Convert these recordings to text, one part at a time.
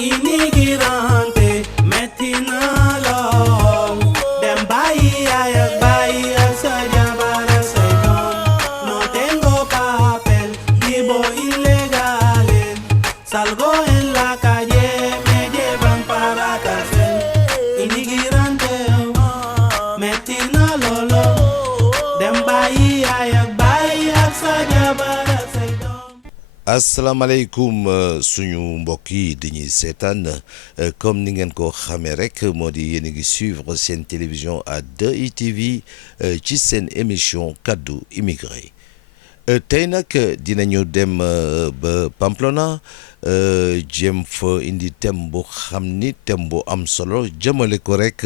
Inmigrante, metinalol. Dem Bahía, Bahía, se llama Seidón. No tengo papel, vivo ilegal. Salgo en la calle, me llevan para cárcel. Inmigrante, metinalol. Dem Bahía, Bahía, se llama Seidón. asalaamaaleykum suñu mbokk yi dañuy seetaan comme ni ngeen ko xamee rek moo di yéen a ngi suivre seen télévision à 2ITV ci seen émission kaddu immigré tey nag dinañu dem ba Pamplona jéem fa indi thème bu xam ni thème bu am solo jëmale ko rek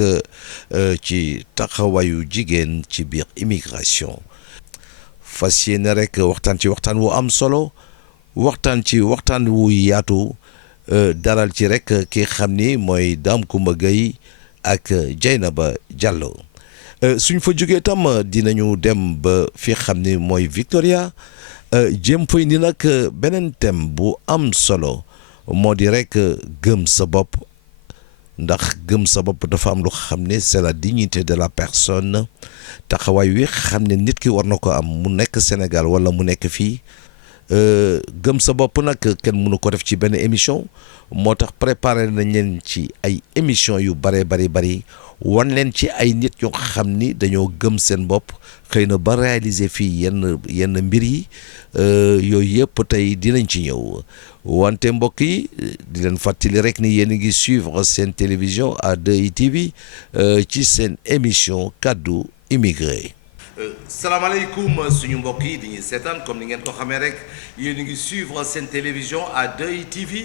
ci taxawaayu jigéen ci biir immigration fas yéene rek waxtaan ci waxtaan wu am solo. waxtaan wu yaatu daral ci rek ki xam ni mooy Dame Coumba Gueye ak Dieynaba Diallo suñ fa jógee tam dinañu dem ba fi xam ni mooy Victoria jéem fa indi nag beneen thème bu am solo moo di rek gëm sa bopp ndax gëm sa bopp dafa am lu xam ne c'est la dignité de la personne taxawaay wi xam ne nit ki war na ko am mu nekk Sénégal wala mu nekk fii gëm sa bopp nag kenn mënu ko def ci benn émission moo tax préparé nañ leen ci ay émission yu bari wan leen ci ay nit yoo xam ni dañoo gëm seen bopp xëy na ba réaliser fii yenn mbir yi yooyu yëpp tey dinañ ci ñëw wante mbokk yi di leen fàttali rek ni yéen a ngi suivre seen télévision à 2ITV ci seen émission kaddu immigré. salaamaaleykum suñu mbokk yi dañuy seetaan comme ni ngeen ko xamee rek yéen a ngi suivre seen télévision à 2ITV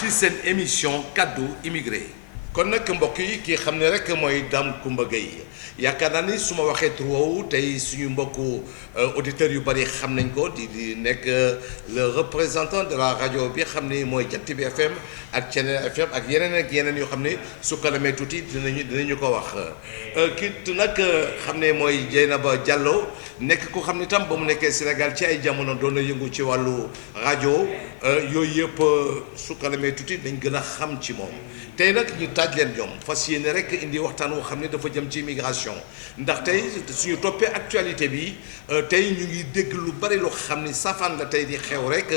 ci seen émission kaddu immigré kon nag mbokk yi kii xam ne rek mooy Dame Coumba Gueye yaakaar naa ni su ma waxee tur woowu tey suñu mbokku auditeurs yu bari xam nañ ko di nekk le représentant de la rajo bi xam ni mooy Jant bi FM ak Thiénaba FM ak yeneen yoo xam ne su ko demee tuuti dinañu ko wax kit nag xam ne mooy Dieynaba Diallo nekk ko xam ne tam ba mu nekkee Sénégal ci ay jamono doon na yëngu ci wàllu rajo yooyu yëpp su ko demee tuuti dañ gën a xam ci moom tey nag ñu taaj leen ñoom fas yéene rek indi waxtaan woo xam ne dafa jëm ci immigration ndax tey suñu toppee actualité bi tey ñu ngi dégg lu bari loo xam ni safaan la tey di xew rek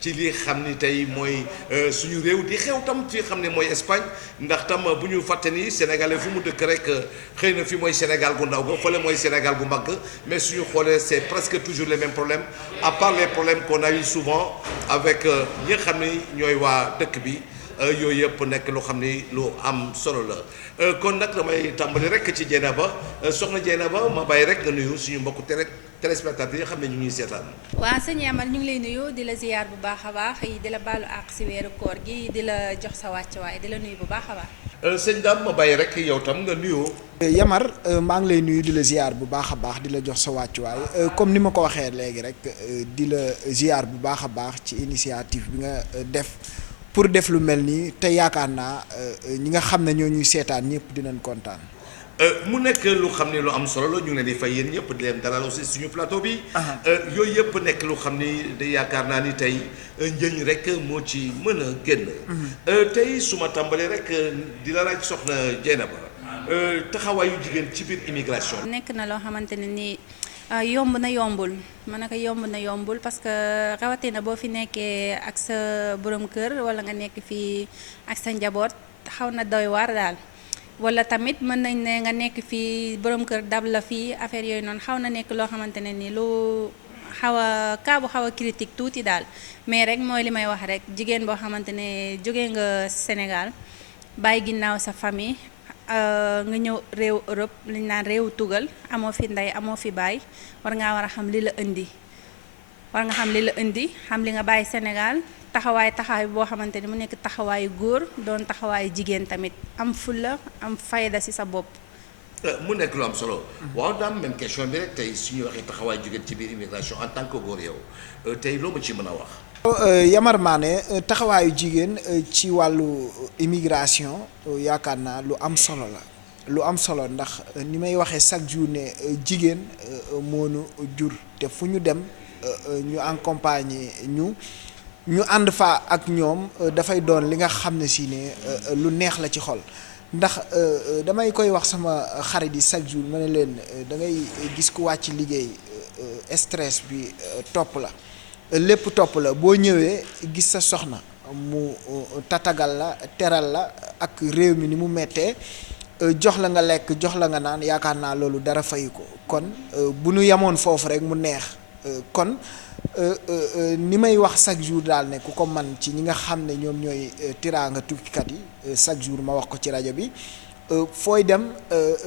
ci li xam ni tey mooy suñu réew di xew tam fi xam ne mooy Espagne ndax tam bu ñu fàtte ni sénégalais fu mu dëkk rek xëy na fi mooy Sénégal gu ndaw ga fële mooy Sénégal gu mag mais suñu xoolee c'est presque toujours les mêmes problèmes à part les problèmes qu'on a eu souvent avec ñi nga xam ni ñooy waa dëkk bi yooyu yëpp nekk loo xam ni lu am solo la kon nag damay tàmbali rek ci Dieynaba soxna Dieynaba ma bàyyi rek nga nuyu suñu mbokku téléspectateurs yi xam ne ñu ngi seetaan. waaw sëñ Yamal ñu ngi lay nuyu di la ziyaar bu baax a baax di la baalu àq si weeru koor gi di la jox sa wàccuwaay di la nuyu bu baax a baax. sëñ Dame ma bàyyi rek yow tam nga nuyoo. Yamar maa ngi lay nuyu di la ziar bu baax a baax di la jox sa wàccuwaay comme ni ma ko waxee léegi rek di la ziar bu baax a baax ci initiative bi nga def pour def lu mel nii te yaakaar naa ñi nga xam ne ñoo ñuy seetaan ñëpp dinañ kontaan. mu nekk lu xam ne lu am solo la ñu ngi leen di fay yéen ñëpp di leen dalal aussi suñu plateau bi. yooyu yëpp nekk lu xam ni da yaakaar naa ni tey njëriñ rek moo ci mën a génn. tey su ma tàmbalee rek di la laaj soxna Dieynaba taxawaayu jigéen ci biir immigration. nekk na loo xamante ne nii yomb na yombul ma ne ko yomb na yombul parce que rawatina boo fi nekkee ak sa borom kër wala nga nekk fii ak sa njaboot xaw na doy waar daal. wala tamit mën nañ ne nga nekk fii borom kër dab la fii affaire yooyu noonu xaw na nekk loo xamante ne ni lu xaw a cas bu xaw a critique tuuti daal mais rek mooy li may wax rek jigéen boo xamante ne jóge nga Sénégal bàyyi ginnaaw sa famille nga ñëw réew Europe li ñu naan réewu tugal amoo fi ndey amoo fi baay war ngaa war a xam li la indi xam li nga bàyyi Sénégal taxawaay boo xamante ni mu nekk taxawaayu góor doon taxawaayu jigéen tamit am fulla am fayda ci sa bopp. mu nekk lu am solo. waaw daam même question bi rek tey su ñu waxee taxawaayu jigéen ci biir immigration en tant que góor yow tey loo ma ci mën a wax. Yamar Mané taxawaayu jigéen ci wàllu immigration yaakaar naa lu am solo la lu am solo ndax ni may waxee chaque jour ne jigéen moonu jur te fu ñu dem ñu accompagner ñu ñu ànd fa ak ñoom dafay doon li nga xam ne si ne lu neex la ci xol ndax damay koy wax sama xarit yi chaque jour ma ne leen da ngay gis ku wàcc liggéey stress bi topp la lépp topp la boo ñëwee gis sa soxna mu tatagal la teral la ak réew mi ni mu mettee jox la nga lekk jox la nga naan yaakaar naa loolu dara fayu ko kon bu nu yemoon foofu rek mu neex kon ni may wax chaque jour daal ne ku ko man ci ñi nga xam ne ñoom ñooy tiraanga tukkikat yi chaque jour ma wax ko ci rajo bi fooy dem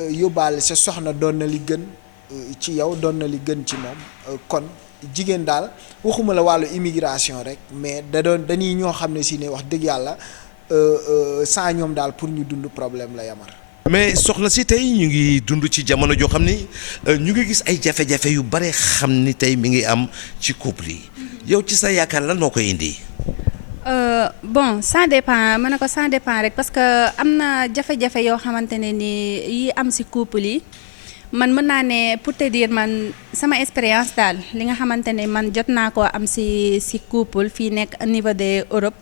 yóbbaale sa soxna doon na li gën ci yow doon na li gën ci moom kon jigéen daal waxuma la wàllu immigration rek mais dañuy ñoo xam ne si ne wax dëgg yàlla sans ñoom daal pour ñu dund problème la yamar. mais soxna si tey ñu ngi dund ci jamono joo xam ni ñu ngi gis ay jafe-jafe yu bare xam ni tey mi ngi am ci couple yi yow ci sa yaakaar lan moo koy indi. Bon ça dépend ma ne ko ça dépend rek parce que am na jafe-jafe yoo xamante ne ni yi am ci couple yi man mën naa ne pour te dire man sama expérience daal li nga xamante ne man jot naa koo am ci couple fii nekk au niveau de Europe.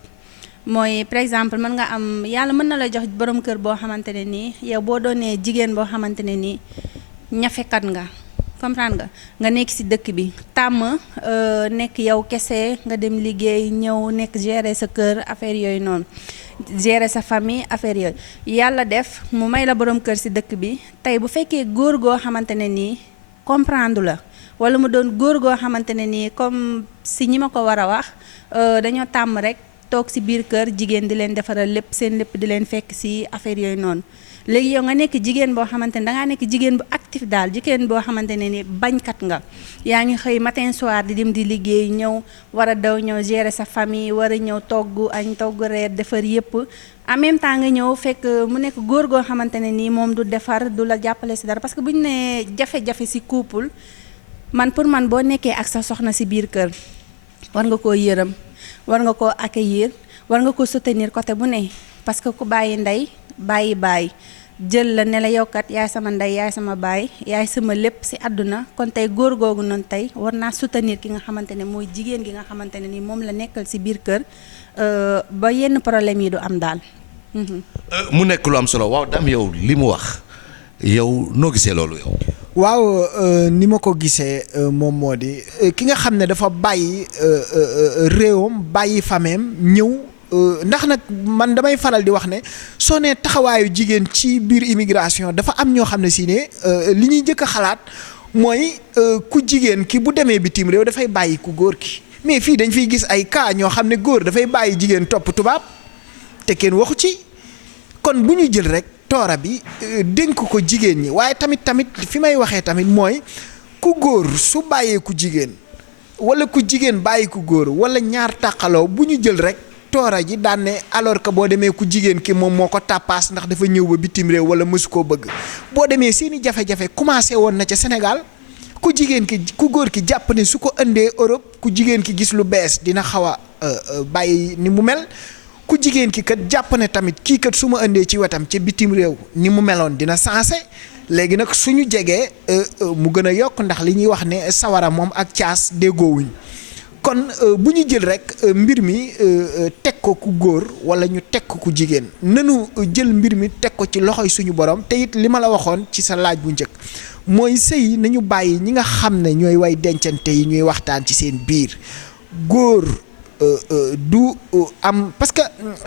mooy par exemple mën nga am yàlla mën na la jox borom kër boo xamante ne nii yow boo doonee jigéen boo xamante ne nii ñafekat nga comprendre nga nekk ci dëkk bi tàmm nekk yow kese nga dem liggéey ñëw nekk gérer sa kër affaire yooyu noonu gérer sa famille affaire yooyu yàlla def mu may la borom kër ci dëkk bi tey bu fekkee góor goo xamante ne nii comprendre la walla mu doon góor goo xamante ne nii comme ci ñi ma ko war a wax dañoo tàmm rek. toog ci biir kër jigéen di leen defaral lépp seen lépp di leen fekk ci affaire yooyu noonu léegi yow nga nekk jigéen boo xamante ne dangaa nekk jigéen bu actif daal jigéen boo xamante ne ni bañkat nga yaa ngi xëy matin soir di dem di liggéey ñëw war a daw ñëw gérer sa famille war a ñëw togg añ togg reer defar yépp en même temps nga ñëw fekk mu nekk góor goo xamante ne nii moom du defar du la jàppale ci dara parce que bu ñu nee jafe-jafe ci couple man pour man boo nekkee ak sa soxna ci biir kër war nga koo yërëm war nga koo accueillir war nga ko soutenir côté bu ne parce que ku bàyyi ndey bàyyi baay jël la ne la yow kat yaay sama ndey yaay sama baay yaay sama lépp ci àdduna kon tey góor googu noonu tey war naa soutenir ki nga xamante ne mooy jigéen gi nga xamante ne ni moom la nekkal ci biir kër ba yenn problème yi du am daal. mu nekk lu am solo waaw Dame yow li mu wax yow noo gisee loolu yow. waaw ni ma ko gisee moom moo di ki nga xam ne dafa bàyyi réewam bàyyi fameem ñëw ndax nag man damay faral di wax ne soo nee taxawaayu jigéen ci biir immigration dafa am ñoo xam ne si ne li ñuy njëkk a xalaat mooy ku jigéen ki bu demee bitim réew dafay bàyyi ku góor ki mais fii dañ fiy gis ay cas ñoo xam ne góor dafay bàyyi jigéen topp tubaab te kenn waxu ci kon bu ñu jël rek. toora bi dénk ko jigéen ñi waaye tamit fi may waxee tamit mooy ku góor su bàyyee ku jigéen walla ku jigéen bàyyi ku góor walla ñaar tàqaloo bu ñu jël rek toora ji daan ne alors que boo demee ku jigéen ki moom moo ko tàppaas ndax dafa ñëw ba bitim réew walla mësu koo bëgg boo demee seeni jafe-jafe commencé woon na ca Sénégal ku jigéen ki ku góor ki jàpp ne su ko ëndee Europe ku jigéen ki gis lu bees dina xaw a bàyyi ni mu mel ku jigéen ki kat jàpp ne tamit kii kat su ma indee ci wetam ca bitim réew ni mu meloon dina sensé léegi nag suñu jegee mu gën a yokk ndax li ñuy wax ne sawara moom ak caas déggoowuñ kon bu ñu jël rek mbir mi teg ko ku góor walla ñu teg ko ku jigéen nanu jël mbir mi teg ko ci loxoy suñu borom te it li ma la waxoon ci sa laaj bu njëkk mooy sëy nañu bàyyi ñi nga xam ne ñooy way dencante yi ñuy waxtaan ci seen biir góor du am parce que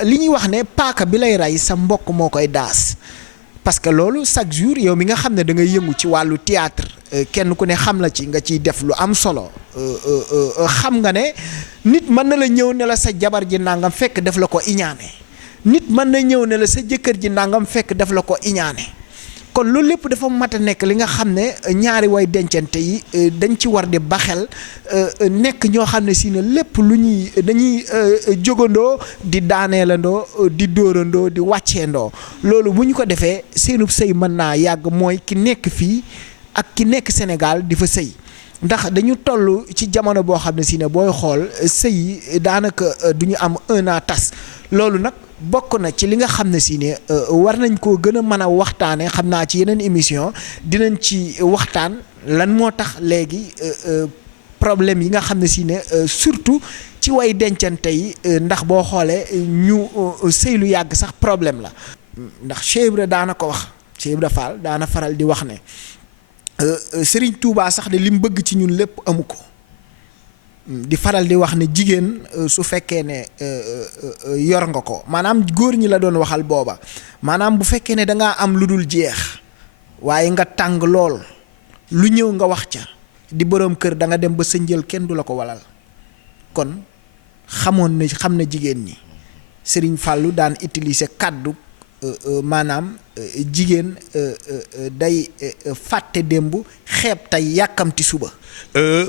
li ñuy wax ne paaka bi lay rey sa mbokk moo koy daas parce que loolu chaque jour yow mi nga xam ne da ngay yëngu ci wàllu théâtre kenn ku ne xam la ci nga ciy def lu am solo xam nga ne nit mën na la ñëw ne la sa jabar ji nangam fekk def la ko iñaane nit mën na ñëw ne la sa jëkkër ji nangam fekk def la ko iñaane kon loolu lépp dafa mat a nekk li nga xam ne ñaari way dencante yi dañ ci war di baxel nekk ñoo xam ne si ne lépp lu ñuy dañuy jógandoo di daaneelandoo di dóorandoo di wàcceendoo loolu bu ñu ko defee seenub sëy mën naa yàgg mooy ki nekk fii ak ki nekk Sénégal di fa sëy ndax dañu toll ci jamono boo xam ne si ne booy xool sëy daanaka du ñu am 1 an tas loolu nag bokk na ci li nga xam ne si ne war nañ koo gën a mën a waxtaane xam naa ci yeneen émission dinañ ci waxtaan lan moo tax léegi problème yi nga xam ne si ne surtout ci way dencante yi ndax boo xoolee ñu sëy lu yàgg sax problème la ndax Cheikh Ibra daana ko wax Cheikh Ibra Fall daana faral di wax ne Serigne Touba sax de li mu bëgg ci ñun lépp amu ko di faral di wax ne jigéen su fekkee ne yor nga ko maanaam góor ñi la doon waxal booba maanaam bu fekkee ne dangaa am lu dul jeex waaye nga tàng lool lu ñëw nga wax ca di boroom kër da nga dem ba sa njël kenn du la ko walal kon xam na jigéen ñi Serigne Fallou daan utiliser kàddu maanaam jigéen day fàtte démb xeeb tey yàkkamti suba.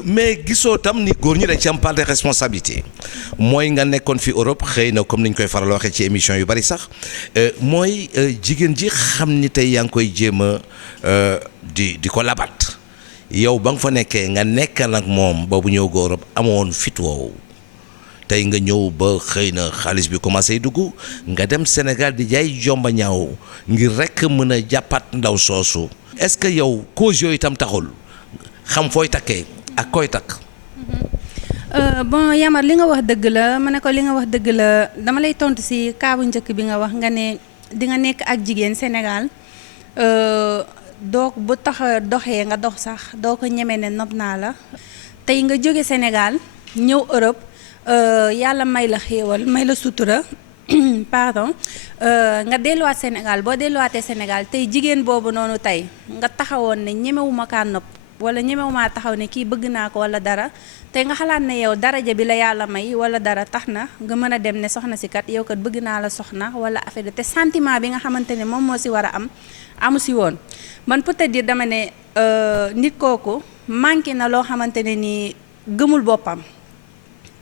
mais gisoo tam ni góor ñi dañ ci am part de responsabilité mooy nga nekkoon fi Europe xëy na comme ni ñu koy faral waxee ci émission yu bari sax mooy jigéen ji xam ni tey yaa ngi koy jéem a di ko labat yow ba nga fa nekkee nga nekkal ak moom boobu ñëw go Europe amoon fit woowu tey nga ñëw ba xëy na xaalis bi commencé dugg nga dem Sénégal di jaay jomba ñaaw ngir rekk mën a jàppaat ndaw soosu est-ce que yow cause yooyu itam taxul xam fooy takkee ak koy takk. bon Yamar li nga wax dëgg la ma ne ko li nga wax dëgg la dama lay tontu ci kaabu njëkk bi nga wax nga ne di nga nekk ak jigéen Sénégal doo bu tax doxee nga dox sax doo ko ñeme ne nopp naa la tey nga jóge Sénégal ñëw Europe yàlla may la xéewal may la sutura pardon nga delluwaat Sénégal boo delluwaatee Sénégal tey jigéen boobu noonu tey nga taxawoon ne ñemewuma kaa nopp wala ñemewumaa taxaw ne kii bëgg naa ko wala dara tey nga xalaat ne yow daraja bi la yàlla may wala dara tax na nga mën a dem ne soxna si kat yow kat bëgg naa la soxna wala affaire de te sentiment bi nga xamante ne moom moo si war a am amu si woon man peut-être dire dama ne nit kooku manqué na loo xamante ne nii gëmul boppam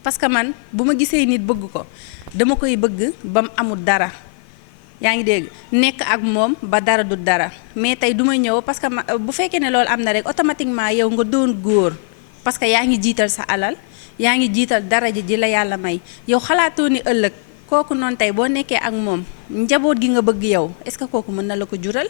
parce que man bu ma gisee nit bëgg ko dama koy bëgg ba mu amul dara yaa ngi dégg nekk ak moom ba dara du dara mais tey du ma ñëw parce que bu fekkee ne loolu am na rek automatiquement yow nga doon góor parce que yaa ngi jiital sa alal yaa ngi jiital daraja ji la yàlla may yow xalaatoo ni ëllëg kooku noonu tey boo nekkee ak moom njaboot gi nga bëgg yow est-ce que kooku mën na la ko jural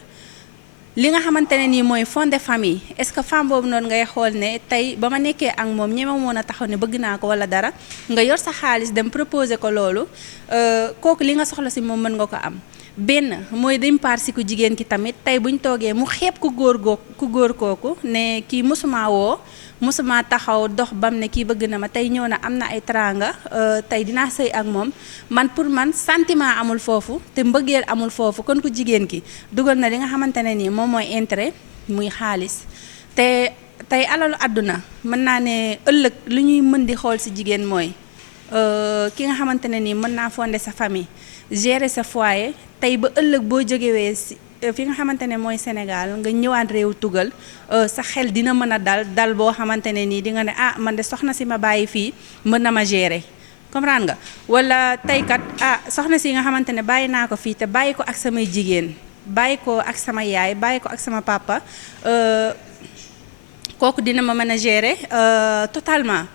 li nga xamante ne nii mooy fond de famille est-ce que femme boobu noonu ngay xool ne tey ba ma nekkee ak moom ñeme moon a taxaw ne bëgg naa ko wala dara nga yor sa xaalis dem proposer ko loolu kooku li nga soxla si moom mën nga ko am benn mooy dem par si ku jigéen ki tamit tey buñ toogee mu xeeb ku góor kooku ne kii mosuma woo mosuma taxaw dox bam ne kii bëgg na ma tey ñëw na am na ay teraanga tey dinaa sëy ak moom man pour man sentiment amul foofu te mbëggeel amul foofu kon ku jigéen ki dugal na li nga xamante ne nii moom mooy intérêt muy xaalis te tey alalu àdduna mën naa ne ëllëg lu ñuy mën di xool si jigéen mooy ki nga xamante ne nii mën naa fonder sa famille gérer sa foyer tey ba ëllëg boo jógewee si fi nga xamante ne mooy Sénégal nga ñëwaat réew tugal sa xel dina mën a dal boo xamante ne nii di nga ne ah man de soxna si ma bàyyi fii mën na ma gérer comprendre nga wala tey kat ah soxna si nga xamante ne bàyyi naa ko fii te bàyyi ko ak samay jigéen bàyyi ko ak sama yaay bàyyi ko ak sama papa kooku dina ma mën a gérer totalement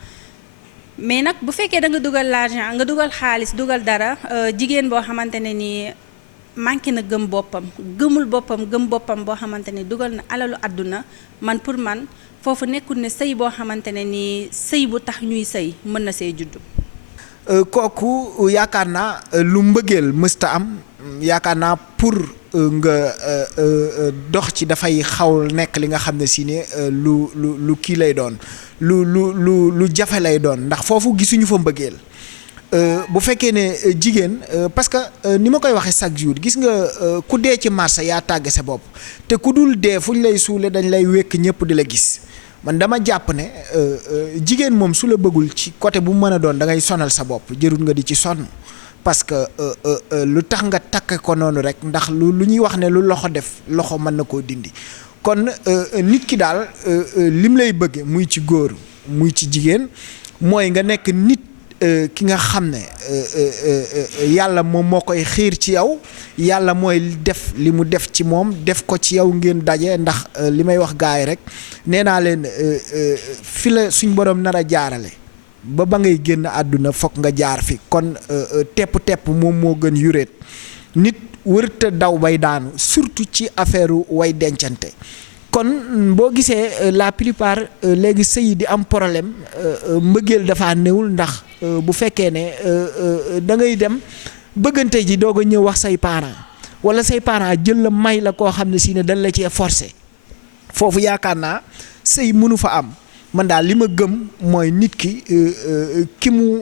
mais nag bu fekkee da nga dugal l'argent nga dugal xaalis dugal dara jigéen boo xamante ne nii manqué na gëm boppam gëmul boppam gëm boppam boo xamante ne dugal na alalu àdduna man pour man foofu nekkul ne sëy boo xamante ne nii sëy bu tax ñuy sëy mën na see juddu. kooku yaakaar naa lu mbëggeel mësta am yaakaar naa pour nga dox ci dafay xaw nekk li nga xam ne si ne lu kii lay doon lu jafe lay doon ndax foofu gisuñu fa mbëggeel bu fekkee ne jigéen parce que ni ma koy waxee chaque jour gis nga ku dee ci marché yaa tàgge sa bopp te ku dul dee fu ñu lay suule dañ lay wekk ñëpp di la gis man dama jàpp ne jigéen moom su la bëggul ci côté bu mën a doon da ngay sonal sa bopp jërul nga di ci sonn parce que lu tax nga takk ko noonu rek ndax lu ñuy wax ne lu loxo def loxo mën na koo dindi kon nit ki daal lim lay bëgge muy ci góor muy ci jigéen mooy nga nekk nit ki nga xam ne yàlla moom moo koy xiir ci yow yàlla mooy def li mu def ci moom def ko ci yow ngeen daje ndax li may wax gaay rek nee naa leen fi la suñ borom nar a jaarale ba ngay génn àdduna fokk nga jaar fi kon tepp moom moo gën yuréet nit wërta daw bay daanu surtout ci affaire way dencante kon boo gisee la plupart léegi sëy di am problème mbëggeel dafa néewul ndax bu fekkee ne da ngay dem bëggante ji doog a ñëw wax say parents wala say parents jël la may la koo xam ne si ne dañ la cee forcer foofu yaakaar naa sëy mënu fa am. man daal li ma gëm mooy nit ki mu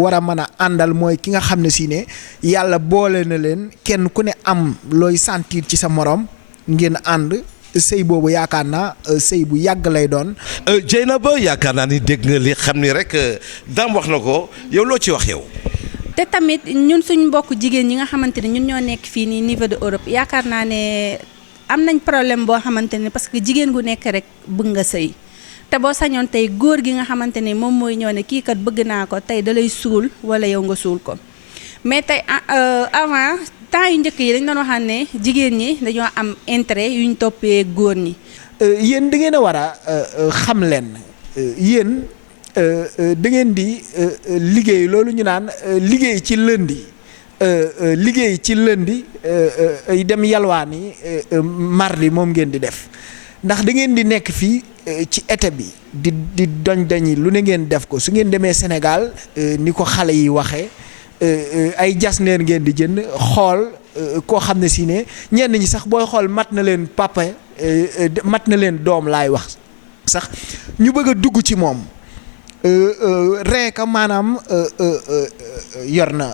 war a mën a àndal mooy ki nga xam ne si ne yàlla boole na leen kenn ku ne am looy sentir ci sa morom ngeen ànd sëy boobu yaakaar naa sëy bu yàgg lay doon. Dieynaba yaakaar naa ni dégg nga li xam ni rek Dame wax na ko yow loo ci wax yow. te tamit ñun suñ mbokk jigéen ñi nga xamante ne ñun ñoo nekk fii nii niveau de Europe yaakaar naa ne am nañ problème boo xamante ne parce que jigéen gu nekk rek bëgg nga sëy. te boo sañoon tey góor gi nga xamante ne moom mooy ñëw ne kii kat bëgg naa ko tey da lay suul wala yow nga suul ko mais tey avant temps yu njëkk yi dañ doon waxaan ne jigéen ñi dañoo am intérêt yu ñu toppee góor ñi. yéen da ngeen a war a xam leen yéen da ngeen di liggéey loolu ñu naan liggéey ci lundi liggéey ci lundi dem yalwaani mardi moom ngeen di def ndax da ngeen di nekk fii. ci été bi di doñ lu ne ngeen def ko su ngeen demee Sénégal ni ko xale yi waxee ay jasneer ngeen di jënd xool koo xam ne si ne ñenn ñi sax booy xool mat na leen papa mat na leen doom laay wax sax ñu bëgg a dugg ci moom reeka maanaam yor na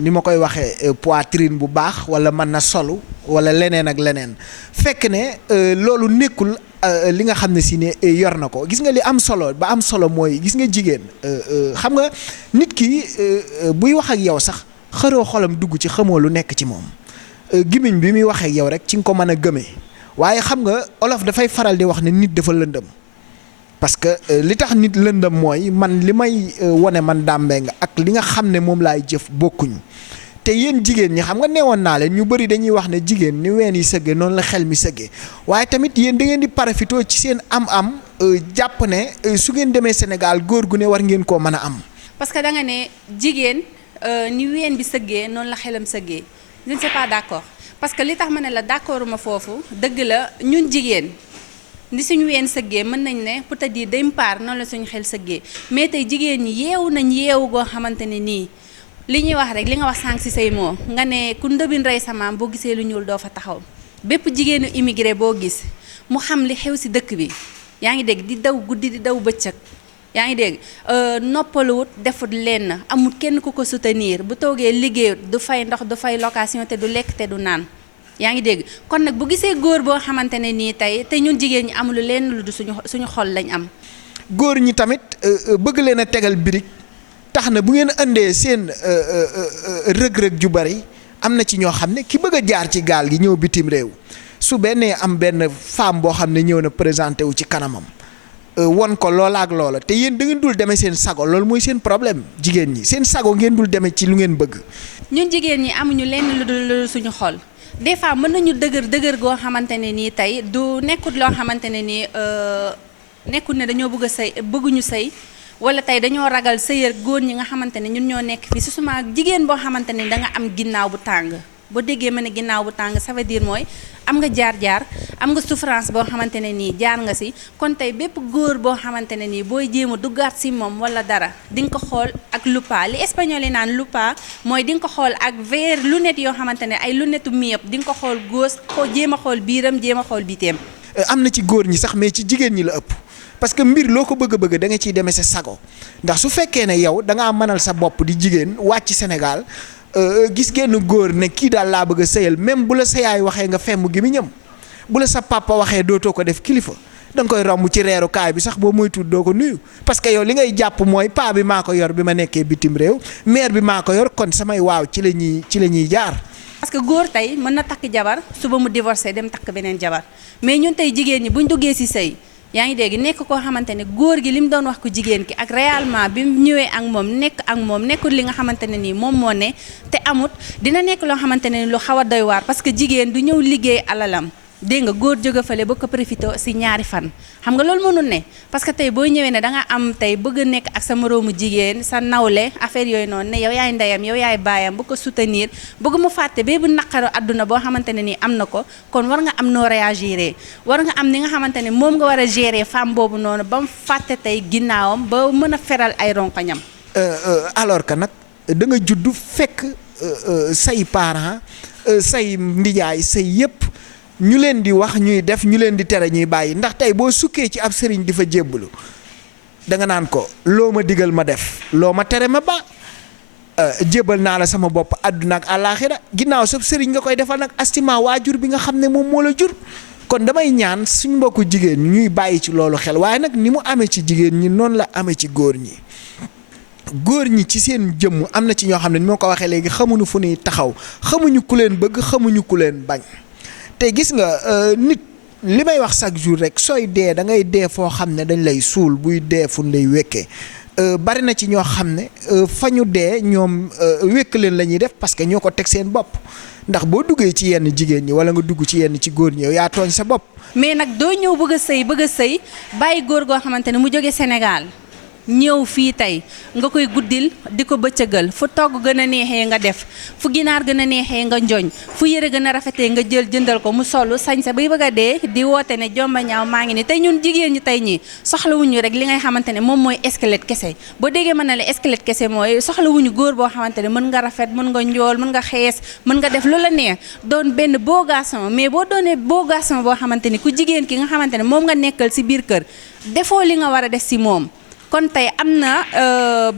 ni ma koy waxee poitrine bu baax wala mën na solu wala leneen ak leneen fekk ne loolu nekkul li nga xam ne si ne yor na ko gis nga li am solo ba am solo mooy gis nga jigéen xam nga nit ki buy wax ak yow sax xëroo xolam dugg ci xamoo lu nekk ci moom gimiñ bi muy waxee ak yow rek ci nga ko mën a gëmee waaye xam nga olof dafay faral di wax ne nit dafa lëndëm parce que li tax nit lëndëm mooy man li may wone man Dame Mbengue ak li nga xam ne moom laay jëf bokkuñu te yéen jigéen ñi xam nga neewoon naa leen ñu bëri dañuy wax ne jigéen ni ween yi sëggee noonu la xel mi sëggee waaye tamit yéen da ngeen di profité ci seen am-am jàpp ne su ngeen demee Sénégal góor gu ne war ngeen koo mën a am. parce que da nga ne jigéen ni ween bi sëggee noonu la xelam sëggee je ne suis pas d'accord parce que li tax ma ne la d'accorduma foofu dëgg la ñun jigéen. ni suñu ween sëggee mën nañ ne peut-être dire day paar noonu la suñu xel sëggee mais tey jigéen ñi yeewu nañ yeewu goo xamante ne nii li ñuy wax rek li nga wax sànq si say moo nga ne ku ndëbin rey sa maam boo gisee lu ñuul doo fa taxaw bépp jigéenu immigré boo gis mu xam li xew si dëkk bi yaa ngi dégg di daw guddi di daw bëccëg yaa ngi dégg noppaluwut defut lenn amul kenn ku ko soutenir bu toogee liggéeyut du fay ndox du fay location te du lekk te du naan yaa ngi dégg kon nag bu gisee góor boo xamante ne nii tey te ñun jigéen ñi amul lenn lu du suñu xol lañ am. góor ñi tamit bëgg leen a tegal birig tax na bu ngeen indee seen rëg-rëg ju bari am na ci ñoo xam ne ki bëgg a jaar ci gaal gi ñëw bitim réew su bennee am benn femme boo xam ne ñëw na présenté wu ci kanamam won ko loola ak loola te yéen da ngeen dul demee seen sago loolu mooy seen problème jigéen ñi seen sago ngeen dul demee ci lu ngeen bëgg. ñun jigéen ñi amuñu lenn lu dul suñu xol. des fois mën nañu dëgër goo xamante ne nii tey du nekkut loo xamante ne nii nekkut ne dañoo bëgg a sëy bëgguñu sëy wala tey dañoo ragal sëy ak góor ñi nga xamante ne ñun ñoo nekk fii susuma jigéen boo xamante ne da nga am ginnaaw bu tàng boo déggee ma ne ginnaaw bu tàng ça veut dire mooy am nga jaar-jaar am nga souffrance boo xamante ne nii jaar nga si kon tey bépp góor boo xamante ne nii booy jéem a duggaat si moom wala dara di nga ko xool ak lupa li espagnol yi naan lupa mooy di nga ko xool ak verre lunette yoo xamante ne ay lunette miyëpp di nga ko xool góos ko jéem a xool biiram jéem a xool biteem. am na ci góor ñi sax mais ci jigéen ñi la ëpp parce que mbir loo ko bëgg da nga ciy demee sa sago ndax su fekkee ne yow da ngaa mënal sa bopp di jigéen wàcc Sénégal. gis genn góor ne kii daal laa bëgg a sëyal même bu la sa yaay waxee nga femm gi mi ñëm bu la sa papa waxee dootoo ko def kilifa da nga koy romb ci reeru kaay bi sax boo moytuwul doo ko nuyu parce que yow li ngay jàpp mooy paa bi maa ko yor bi ma nekkee bitim réew mère bi maa ko yor kon samay waaw ci la ñuy jaar. parce que góor tey mën na takk jabar suba mu divorcé dem takk beneen jabar mais ñun tey jigéen ñi buñ duggee ci sëy yaa ngi dégg nekk koo xamante ne góor gi li mu doon wax ko jigéen ki ak réellement bi mu ñëwee ak moom nekk ak moom nekkul li nga xamante ne nii moom moo ne te amut dina nekk loo xamante ne lu xaw a doy waar parce que jigéen du ñëw liggéey alalam dégg nga góor jóge fale ba ko profité si ñaari fan xam nga loolu mënul ne parce que tey boo ñëwee ne da nga am tey bëgg a nekk ak sa moroomu jigéen sa nawle affaire yooyu noonu ne yow yaay ndeyam yow yaay baayam bu ko soutenir bëgg mu fàtte ba bu naqaru àdduna boo xamante ne nii am na ko kon war nga am noo réagir war nga am ni nga xamante ne moom nga war a gérer femme boobu noonu ba mu fàtte tey ginnaawam ba mën a feral ay ronkoñam. alors que nag da nga judd fekk say parents say ndijaay say yëpp ñu leen di wax ñuy def ñu leen di tere ñuy bàyyi ndax tey boo sukkee ci ab sëriñ di fa jébbalu da nga naan ko loo ma digal ma def loo ma tere ma ba jébbal naa la sama bopp àdduna ak àllaaxira ginnaaw sab sëriñ nga koy defal nag astima waajur bi nga xam ne moom moo la jur kon damay ñaan suñ mbokku jigéen ñuy bàyyi ci loolu xel waaye nag ni mu amee ci jigéen ñi noonu la amee ci góor ñi. góor ñi ci seen jëmm am na ci ñoo xam ne ni ma ko waxee léegi xamuñu fu ñuy taxaw xamuñu ku leen bëgg xamuñu ku leen bañ te gis nga nit li may wax chaque jour rek sooy dee da ngay dee foo xam ne dañ lay suul buy dee fu lay wekkee bari na ci ñoo xam ne fa ñu dee ñoom wekk leen la ñuy def parce que ñoo ko teg seen bopp ndax boo duggee ci yenn jigéen ñi wala nga dugg ci yenn ci góor ñi yow yaa tooñ sa bopp. mais nag doo ñëw bëgg a sëy bàyyi góor goo xamante ne mu jóge Sénégal. ñëw fii tey nga koy guddil di ko bëccëgal fu togg gën a neexee nga def fu ginaar gën a neexee nga njoñ fu yëre gën a rafetee nga jëndal ko mu solu sañ sa bay bëgg a dee di woote ne jomba ñaaw maa ngi ni tey ñun jigéen ñi tey ñi soxlawuñu rek li ngay xamante ne moom mooy squelette kese boo déggee mën na la squelette kese mooy soxlawuñu góor boo xamante ne mën nga rafet mën nga njool mën nga xees mën nga def lu la neex doon benn beau garçon mais boo doonee beau garçon boo xamante ni ku jigéen ki nga xamante ne moom nga nekkal si biir kër defoo li nga war a def si moom kon tey am na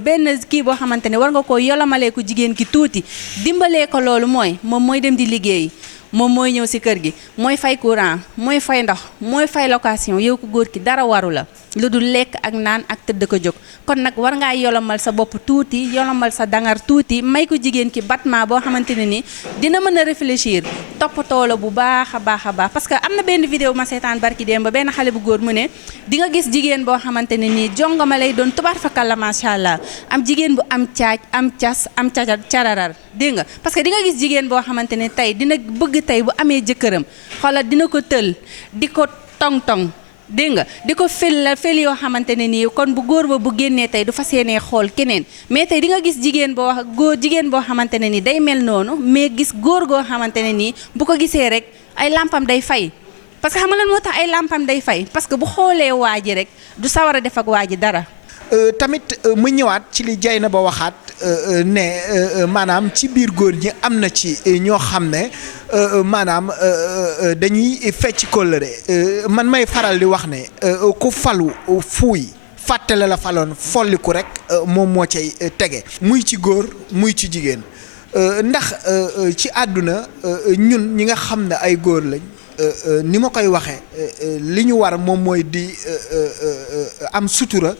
benn kii boo xamante ne war nga koo yolomalee ko jigéen ki tuuti dimbalee ko loolu mooy moom mooy dem di liggéey moom mooy ñëw si kër gi mooy fay courant mooy fay ndox mooy fay location yow ko góor ki dara waru la lu dul lekk ak naan ak tëdd ko jóg kon nag war ngaa yolomal sa bopp tuuti yolomal sa dangar tuuti may ko jigéen ki battement boo xamante ne ni dina mën a réfléchir toppatoo la bu baax a baax a baax parce que am na benn vidéo ma seetaan barki démb ba benn xale bu góor mu ne di nga gis jigéen boo xamante ne nii jongama lay doon tubaar fakal la macha allah am jigéen bu am caaj am cas am cararar dégg nga parce que di nga gis jigéen boo xamante ne tey dina bëgg tey bu amee jëkkëram xoolal dina ko tël di ko tong-tong dégg nga di ko fel yoo xamante ne nii kon bu góor ba bu génnee tey du fas yéenee xool keneen mais tey di nga gis jigéen boo xamante ne nii day mel noonu mais gis góor goo xamante ne nii bu ko gisee rek ay lampam day fay parce que xam nga lan moo tax ay lampam day fay parce que bu xoolee waa ji rek du sawar a def ak waa ji dara. tamit mu ñëwaat ci li jay na ba waxaat ne maanaam ci biir góor ñi am na ci ñoo xam ne maanaam dañuy fecc kóllëre man may faral di wax ne ku falu fuuy fàttale la faloon folliku rek moom moo cay tege muy ci góor muy ci jigéen ndax ci àdduna ñun ñi nga xam ne ay góor lañ ni ma koy waxee li ñu war moom mooy di am sutura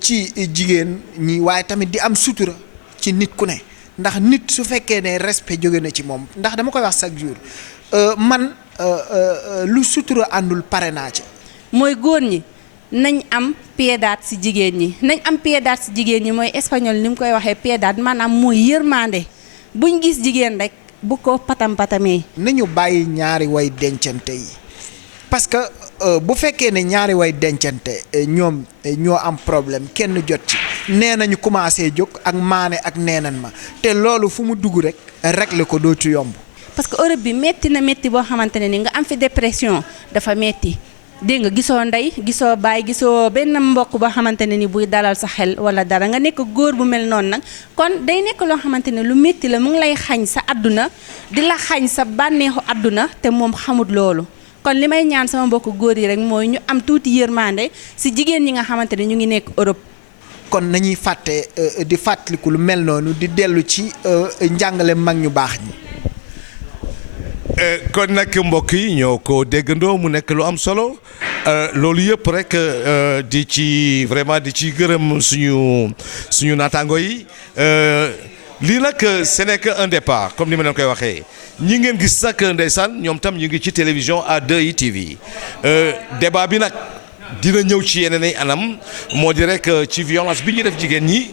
ci jigéen ñi waaye tamit di am sutura ci nit ku ne ndax nit su fekkee ne respect jóge na ci moom ndax dama koy wax chaque jour man lu sutura àndul pare naa ci. mooy góor ñi nañ am piedad si jigéen ñi nañ am piedad si jigéen ñi mooy espagnol ni mu koy waxee piedad maanaam mooy yërmande buñ gis jigéen rek bu ko patamee. nañu bàyyi ñaari way dencante yi parce que bu fekkee ne ñaari way dencante ñoom ñoo am problème kenn jot ci nee nañu commencé jóg ak maane ak neenan ma te loolu fu mu dugg rek régler ko dootu yomb. parce que Europe bi metti na metti boo xamante ne ni nga am fi dépression dafa metti dégg nga gisoo ndey gisoo baay gisoo benn mbokk boo xamante ne ni buy dalal sa xel wala dara nga nekk góor bu mel noonu nag kon day nekk loo xamante ne lu metti la mu ngi lay xañ sa àdduna di la xañ sa bànneexu àdduna te moom xamut loolu. kon li may ñaan sama mbokk góor yi rek mooy ñu am tuuti yërmande si jigéen ñi nga xamante ne ñu ngi nekk Europe. kon nañuy fàtte di fàttaliku lu mel noonu di dellu ci njàngale mag ñu baax ñi. kon nag mbokk yi ñoo ko déggandoo mu nekk lu am solo loolu yëpp rek di ci vraiment di ci gërëm suñu naataango yi lii nag ce n'est que un départ comme ni ma leen koy waxee ñi ngeen gis sax ndeysaan ñoom tam ñu ngi ci télévision A2i TV débat bi nag dina ñëw ci yeneen ay anam moo di rek ci violence bi ñu def jigéen ñi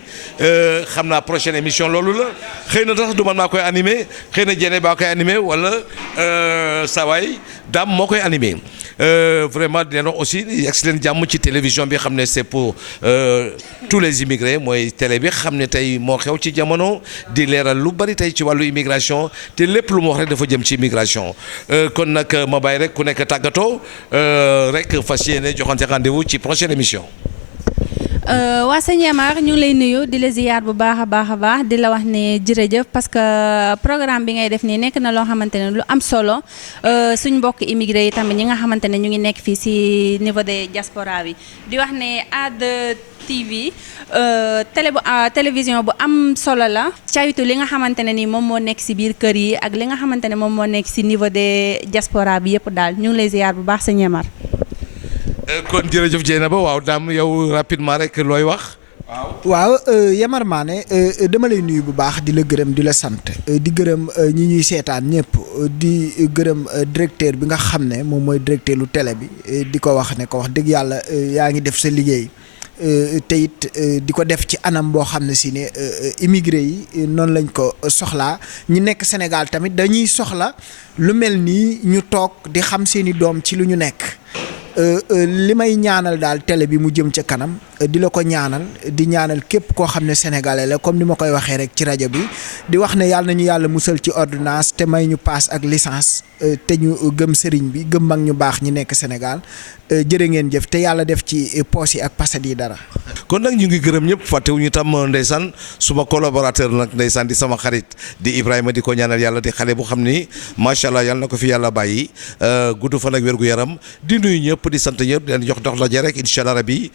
xam naa prochaine émission loolu la xëy na tax du man maa koy animé xëy na Diéné baa koy animé wala sawaay Dame moo koy animé vraiment di leen wax aussi yegg si leen jàmm ci télévision bi xam ne c'est pour tous les immigrés mooy télé bi xam ne tey moo xew ci jamono di leeral lu bari tey ci wàllu immigration te lépp lu mu wax rek dafa jëm ci immigration kon nag ma bàyyi rek ku nekk tàggatoo rek fas yéene joxante rendez-vous ci prochaine émission. waa sëñ Yamar ñu ngi lay nuyu di la ziyaar bu baax a baax di la wax ne jërëjëf parce que programme bi ngay def nii nekk na loo xamante ne lu am solo suñ mbokk immigré yi tamit ñi nga xamante ne ñu ngi nekk fii ci niveau de diaspora bi di wax ne A2 TV télévision bu am solo la caytu li nga xamante ne ni moom moo nekk ci biir kër yi ak li nga xamante ne moom moo nekk ci niveau de diaspora bi yëpp daal ñu ngi lay ziyaar bu baax sëñ Yamar. kon jërëjëf Dieynaba waaw Dame yow rapidement rek looy wax. waaw Yamar Mané dama lay nuyu bu baax di la gërëm di la sant di gërëm ñi ñuy seetaan ñëpp di gërëm directeur bi nga xam ne moom mooy directeur lu télé bi di ko wax ne ko wax dëgg yàlla yaa ngi def sa liggéey te it di ko def ci anam boo xam ne si ne immigré yi noonu lañ ko soxlaa ñi nekk Sénégal tamit dañuy soxla lu mel nii ñu toog di xam seeni doom ci lu ñu nekk. li may ñaanal daal télé bi mu jëm ca kanam di la ko ñaanal di ñaanal képp koo xam ne sénégalais la comme ni ma koy waxee rek ci rajo bi di wax ne yàlla nañu yàlla musal ci ordonnance te may ñu paas ak licence te ñu gëm sëriñ bi gëm mag ñu baax ñi nekk Sénégal jërë ngeen jëf te yàlla def ci poos yi ak pasad yi dara. kon nag ñu ngi gërëm ñëpp fàttewuñu tam ndeysaan suma collaborateur nag ndeysaan di sama xarit di Ibrahima di ko ñaanal yàlla di xale bu xam ni macha allah yàlla na ko fi yàlla bàyyi gudd fan ak wér gu yaram di nuyu ñëpp di sant ñëpp di leen jox dox daje rek incha allah rabi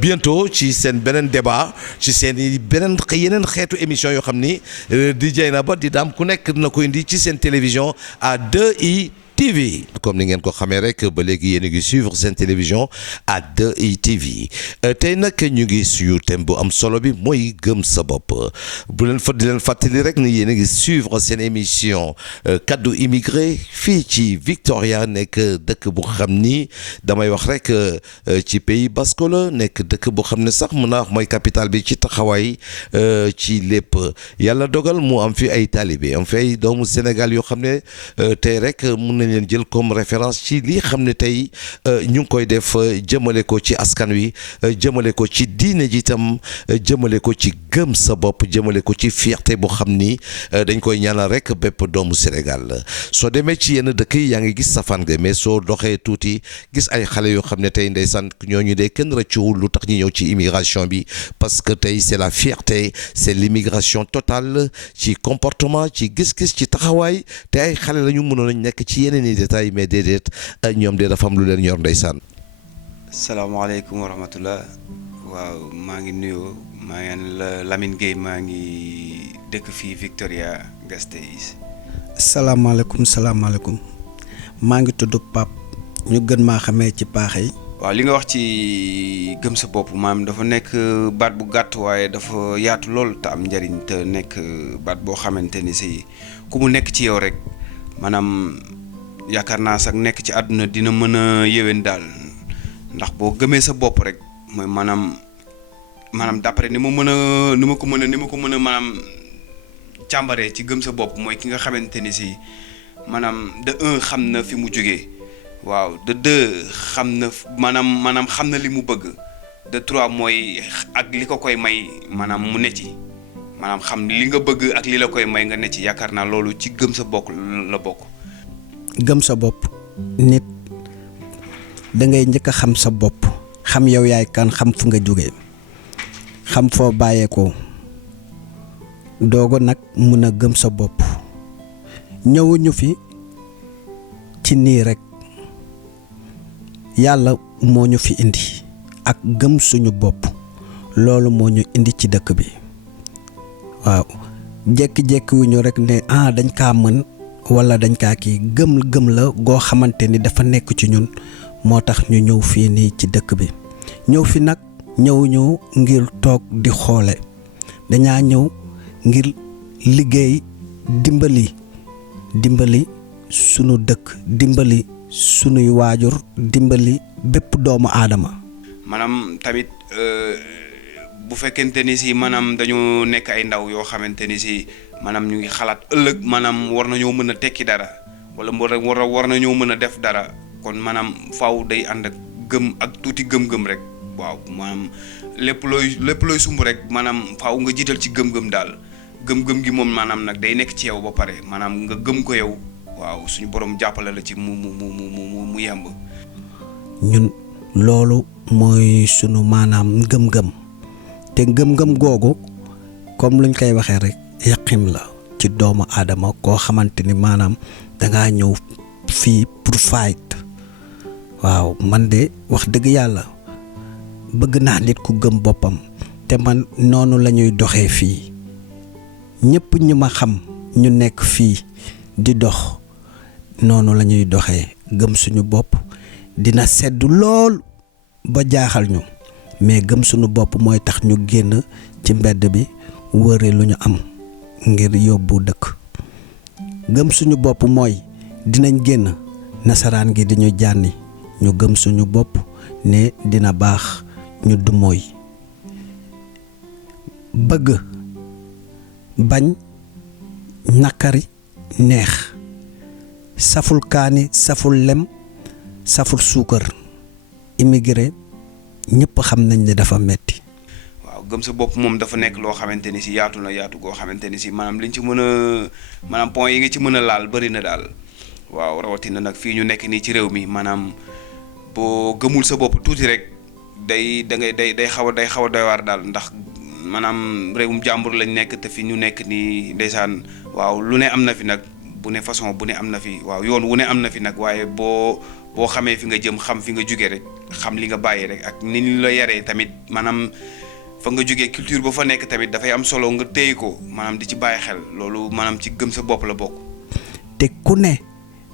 bientôt ci seen beneen débat ci seen i yeneen xeetu émission yoo xam ni di Dieynaba di Dame ku nekk dina ko indi ci seen télévision à 2i TV comme ni ngeen ko xamee rek ba léegi yéen a ngi suivre seen télévision à 2i TV tey nag ñu ngi suñu thème bu am solo bi mooy gëm sa bopp bu leen di leen fàttali rek ni yéen a ngi suivre seen émission kaddu immigré fii ci Victoria nekk dëkk bu xam ni damay wax rek ci Pays Basque la nekk dëkk bu xam ne sax mën naa wax mooy capitale bi ci taxawaay ci lépp yàlla dogal mu am fi ay talibé am fi ay doomu Sénégal yoo xam ne tey rek mun nañ leen jël comme référence ci lii xam ne tey ñu ngi koy def jëmale ko ci askan wi jëmale ko ci diine ji itam jëmale ko ci gëm sa bopp jëmale ko ci fierté bu xam ni dañ koy ñaanal rek bépp doomu Sénégal soo demee ci yenn dëkk yi yaa ngi gis safaan nga mais soo doxee tuuti gis ay xale yoo xam ne tey ndeysaan ñooñu de kenn rëccuwul lu tax ñu ñëw ci immigration bi parce que tey c'est la fierté c'est l'immigration totale ci comportement ci gis-gis ci taxawaay te ay xale la ñu mënoon nañ nekk ci yeneen i détails mais déedéet ñoom de dafa am lu leen ñor ndeysaan. salaamaaleykum wa rahmatullah waaw maa ngi nuyoo maa ngi Lamine Gueye maa ngi dëkk fii Victoria Gasteiz. salaamaaleykum maa ngi tudd Pape ñu gën maa xamee ci paaxe. waaw li nga wax ci gëm sa bopp maam dafa nekk baat bu gàtt waaye dafa yaatu lool te am njëriñ te nekk baat boo xamante ni si ku mu nekk ci yow rek maanaam yaakaar naa sax nekk ci àdduna dina mën a yéwén daal ndax boo gëmee sa bopp rek mooy maanaam d'après ni ma ko mën a maanaam càmbaree ci gëm sa bopp mooy ki nga xamante ni si maanaam de un xam na fi mu jógee waaw de deux xam na maanaam xam na li mu bëgg de trois mooy ak li ko koy may maanaam mu ne ci maanaam xam li nga bëgg ak li la koy may nga ne ci yaakaar naa loolu ci gëm sa bopp la bokk. gëm sa bopp nit da ngay njëkk a xam sa bopp xam yow yaay kan xam fu nga jógee xam foo bàyyeekoo doogo nag mun a gëm sa bopp ñëwuñu fi ci nii rek yàlla moo ñu fi indi ak gëm suñu bopp loolu moo ñu indi ci dëkk bi waaw jékki-jékki wuñu rek ne dañ kaa mën walla dañ kaa kii gëm la goo xamante ni dafa nekk ci ñun moo tax ñu ñëw fii nii ci dëkk bi ñëw fi nag ñëw ngir toog di xoole dañaa ñëw ngir liggéey dimbali sunu dëkk dimbali sunuy waajur dimbali bépp doomu aadama maanaam tamit bu fekkente ni si maanaam dañoo nekk ay ndaw yoo xamante ni si maanaam ñu ngi xalaat ëllëg maanaam war nañoo mën a tekki dara wala war nañoo mën a def dara kon maanaam faaw day ànd ak gëm ak tuuti gëm-gëm rek waaw maanaam lépp looy sumb rek maanaam faaw nga jiital ci gëm-gëm daal gëm-gëm gi moom maanaam nag day nekk ci yow ba pare maanaam nga gëm ko yow waaw suñu borom jàppale la ci mu yemb. ñun loolu mooy sunu maanaam gëm-gëm te gëm-gëm googu comme luñ koy waxee rek yaqin la ci doomu aadama koo xamante ni maanaam dangaa ñëw fii pour fight waaw man de wax dëgg yàlla bëgg naa nit ku gëm boppam te man noonu la ñuy doxee fii ñëpp ñu ma xam ñu nekk fii di dox noonu la ñuy doxee gëm suñu bopp dina sedd lool ba jaaxal ñu mais gëm suñu bopp mooy tax ñu génn ci mbedd bi wëre lu ñu am ngir yóbbu dëkk gëm suñu bopp mooy dinañ génn nasaraan gi diñu jànni ñu gëm suñu bopp ne dina baax ñu dumooy bëgg bañ nakari neex saful kaani saful lem saful suukar immigré ñëpp xam nañ ne dafa metti waaw gëm sa bopp moom dafa nekk loo xamante ni si yaatu na yaatu goo xamante ni si maanaam liñ ci mën a maanaam point yi nga ci mën a laal bëri na daal waaw rawatina nag fii ñu nekk nii ci réew mi maanaam boo gëmul sa bopp tuuti rek day xaw a doy waar daal ndax maanaam réewum jàmbur lañ nekk te fi ñu nekk nii ndeysaan waaw lu ne am na fi nag bu ne façon bu ne am na fi waaw yoon wu ne am na fi nag waaye boo xamee fi nga jëm xam fi nga jóge rek xam li nga bàyyi rek ak ni ñu la yaree tamit maanaam fa nga jógee culture ba fa nekk tamit dafay am solo nga téye ko maanaam di ci bàyyi xel loolu maanaam ci gëm sa bopp la bokk. te ku ne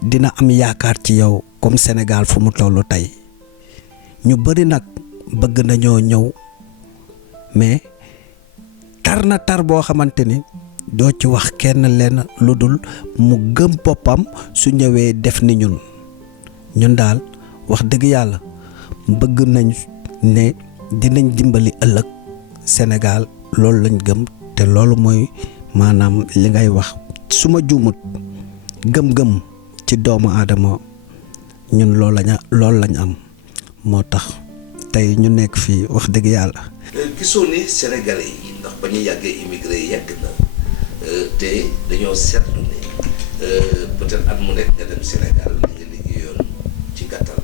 dina am yaakaar ci yow comme Sénégal fu mu tollu tey ñu bëri nag bëgg nañoo ñëw mais tar na tar boo xamante ni doo ci wax kenn leen lu dul mu gëm boppam su ñëwee def ni ñun daal wax dëgg yàlla bëgg nañ ne dinañ dimbali ëllëg Sénégal loolu lañ gëm te loolu mooy maanaam li ngay wax su ma juumut gëm-gëm ci doomu aadama ñun loolu lañ am moo tax tey ñu nekk fii wax dëgg yàlla. gisoo ni Sénégalais yi ndax ba ñu yàggee immigré yàgg na te dañoo seetlu ne peut-être at mu nekk nga dem Sénégal li nga liggéeyoon ci gàttal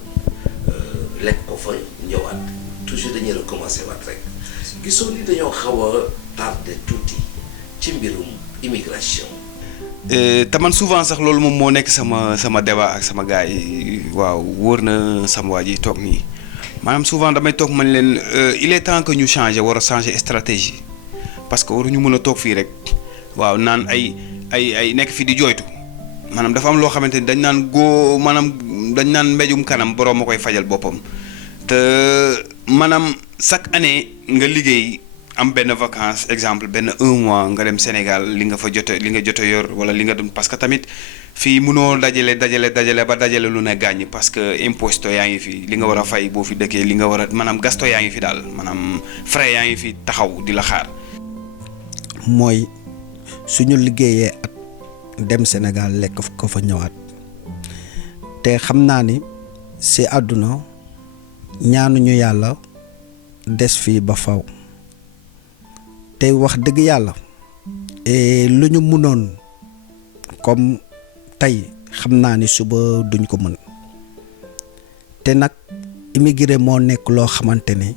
lekk ko fa ñëwaat toujours dañuy recommencer waat rek gisoo ni dañoo xaw a tardé tuuti ci mbirum immigration. te man souvent sax loolu moom moo nekk sama débat ak sama gars yi waaw wóor na sama waa ji toog nii maanaam souvent damay toog man leen il est temps que ñu war a changer stratégie parce que waruñu mën a toog fii rek waaw naan ay nekk fii di jooytu maanaam dafa am loo xamante ni dañ naan mbéjum kanam borom ma koy fajal boppam te maanaam chaque année nga liggéey. am benn vacance exemple benn 1 mois nga dem Sénégal li nga jot a yor wala li nga doon parce que tamit fii mënoo dajale lu ne gàññ parce que imposto yaa ngi fi li nga war a fay boo fi dëkkee li nga war a maanaam gasto yaa ngi fi daal maanaam frais yaa ngi fi taxaw di la xaar. mooy suñu liggéeyee at dem Sénégal lekk ko fa ñëwaat te xam naa ni si àdduna ñaanuñu yàlla des fii ba faw tey wax dëgg yàlla lu ñu mënoon comme tey xam naa ni suba duñ ko mën te nag immigré moo nekk loo xamante ni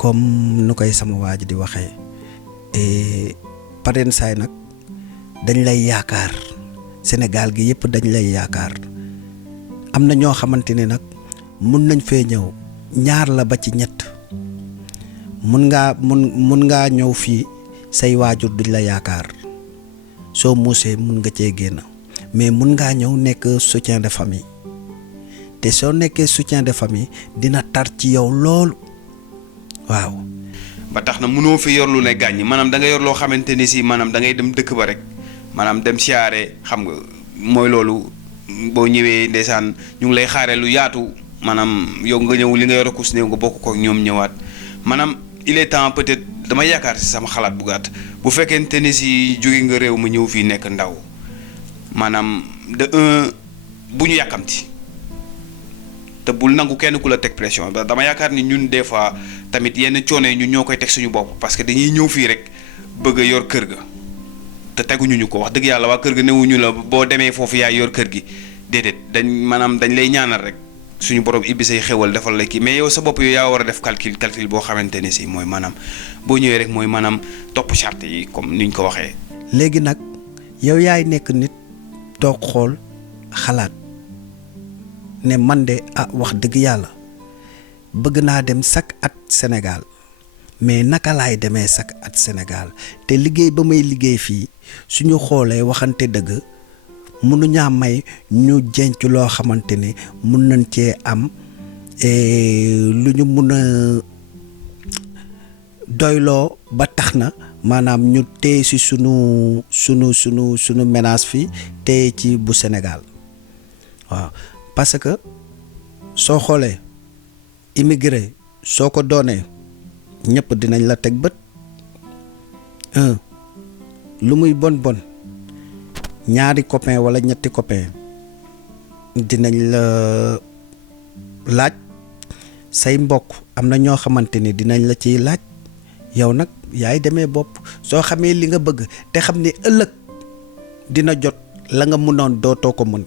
comme nu koy sama waa ji di waxee pareen saay nag dañ lay yaakaar Sénégal gi yëpp dañ lay yaakaar am na ñoo xamante ni nag mun nañ fee ñëw ñaar la ba ci ñett mun ngaa ñëw fii say waajur duñ la yaakaar soo muusee mun nga cee génn mais mun ngaa ñëw nekk soutien de famille te soo nekkee soutien de famille dina tar ci yow loolu waaw. ba tax na mënoo fi yor lu ne gàññi maanaam da nga yor loo xamante ni si maanaam da ngay dem dëkk ba rek maanaam dem siyaare xam nga mooy loolu boo ñëwee ndeysaan ñu ngi lay xaare lu yaatu maanaam yow nga ñëw li nga yor kus néew nga bokk ko ñoom ñëwaat maanaam il est temps peut-être dama yaakaar si sama xalaat bu gàtt bu fekkente ni si jóge nga réew ma ñëw fii nekk ndaw maanaam de un bu ñu yàkkamti te bul nangu kenn ku la teg pression dama yaakaar ni ñun des fois tamit yenn coono yi ñun ñoo koy teg suñu bopp parce que dañuy ñëw fii rek bëgg a yor kër ga te teguñu ñu ko wax dëgg yàlla waa kër ga newuñu la boo demee foofu yaay yor kër gi déedéet maanaam dañ lay ñaanal rek suñu borom ibbi say xewal defal la kii mais yow sa bopp yow yaa war a def calcul boo xamante ne si mooy maanaam boo ñëwee rek mooy maanaam topp charte yi comme niñ ko waxee. léegi nag yow yaay nekk nit toog xool xalaat ne man de wax dëgg yàlla bëgg naa dem chaque at Sénégal mais naka laay demee chaque at Sénégal te liggéey ba may liggéey fii suñu xoolee waxante dëgg mënuñaa may ñu jenc loo xamante ne mun nañ cee am lu ñu mun a doyloo ba tax na maanaam ñu téye ci sunu ménage fii téye ci bu Sénégal waaw parce que soo xoolee immigré soo ko doonee ñëpp dinañ la teg bët lu muy bon ñaari copain wala ñetti copain dinañ la laaj say mbokk am na ñoo xamante ni dinañ la ciy laaj yow nag yaay demee bopp soo xamee li nga bëgg te xam ni ëllëg dina jot la nga mënoon dootoo ko mën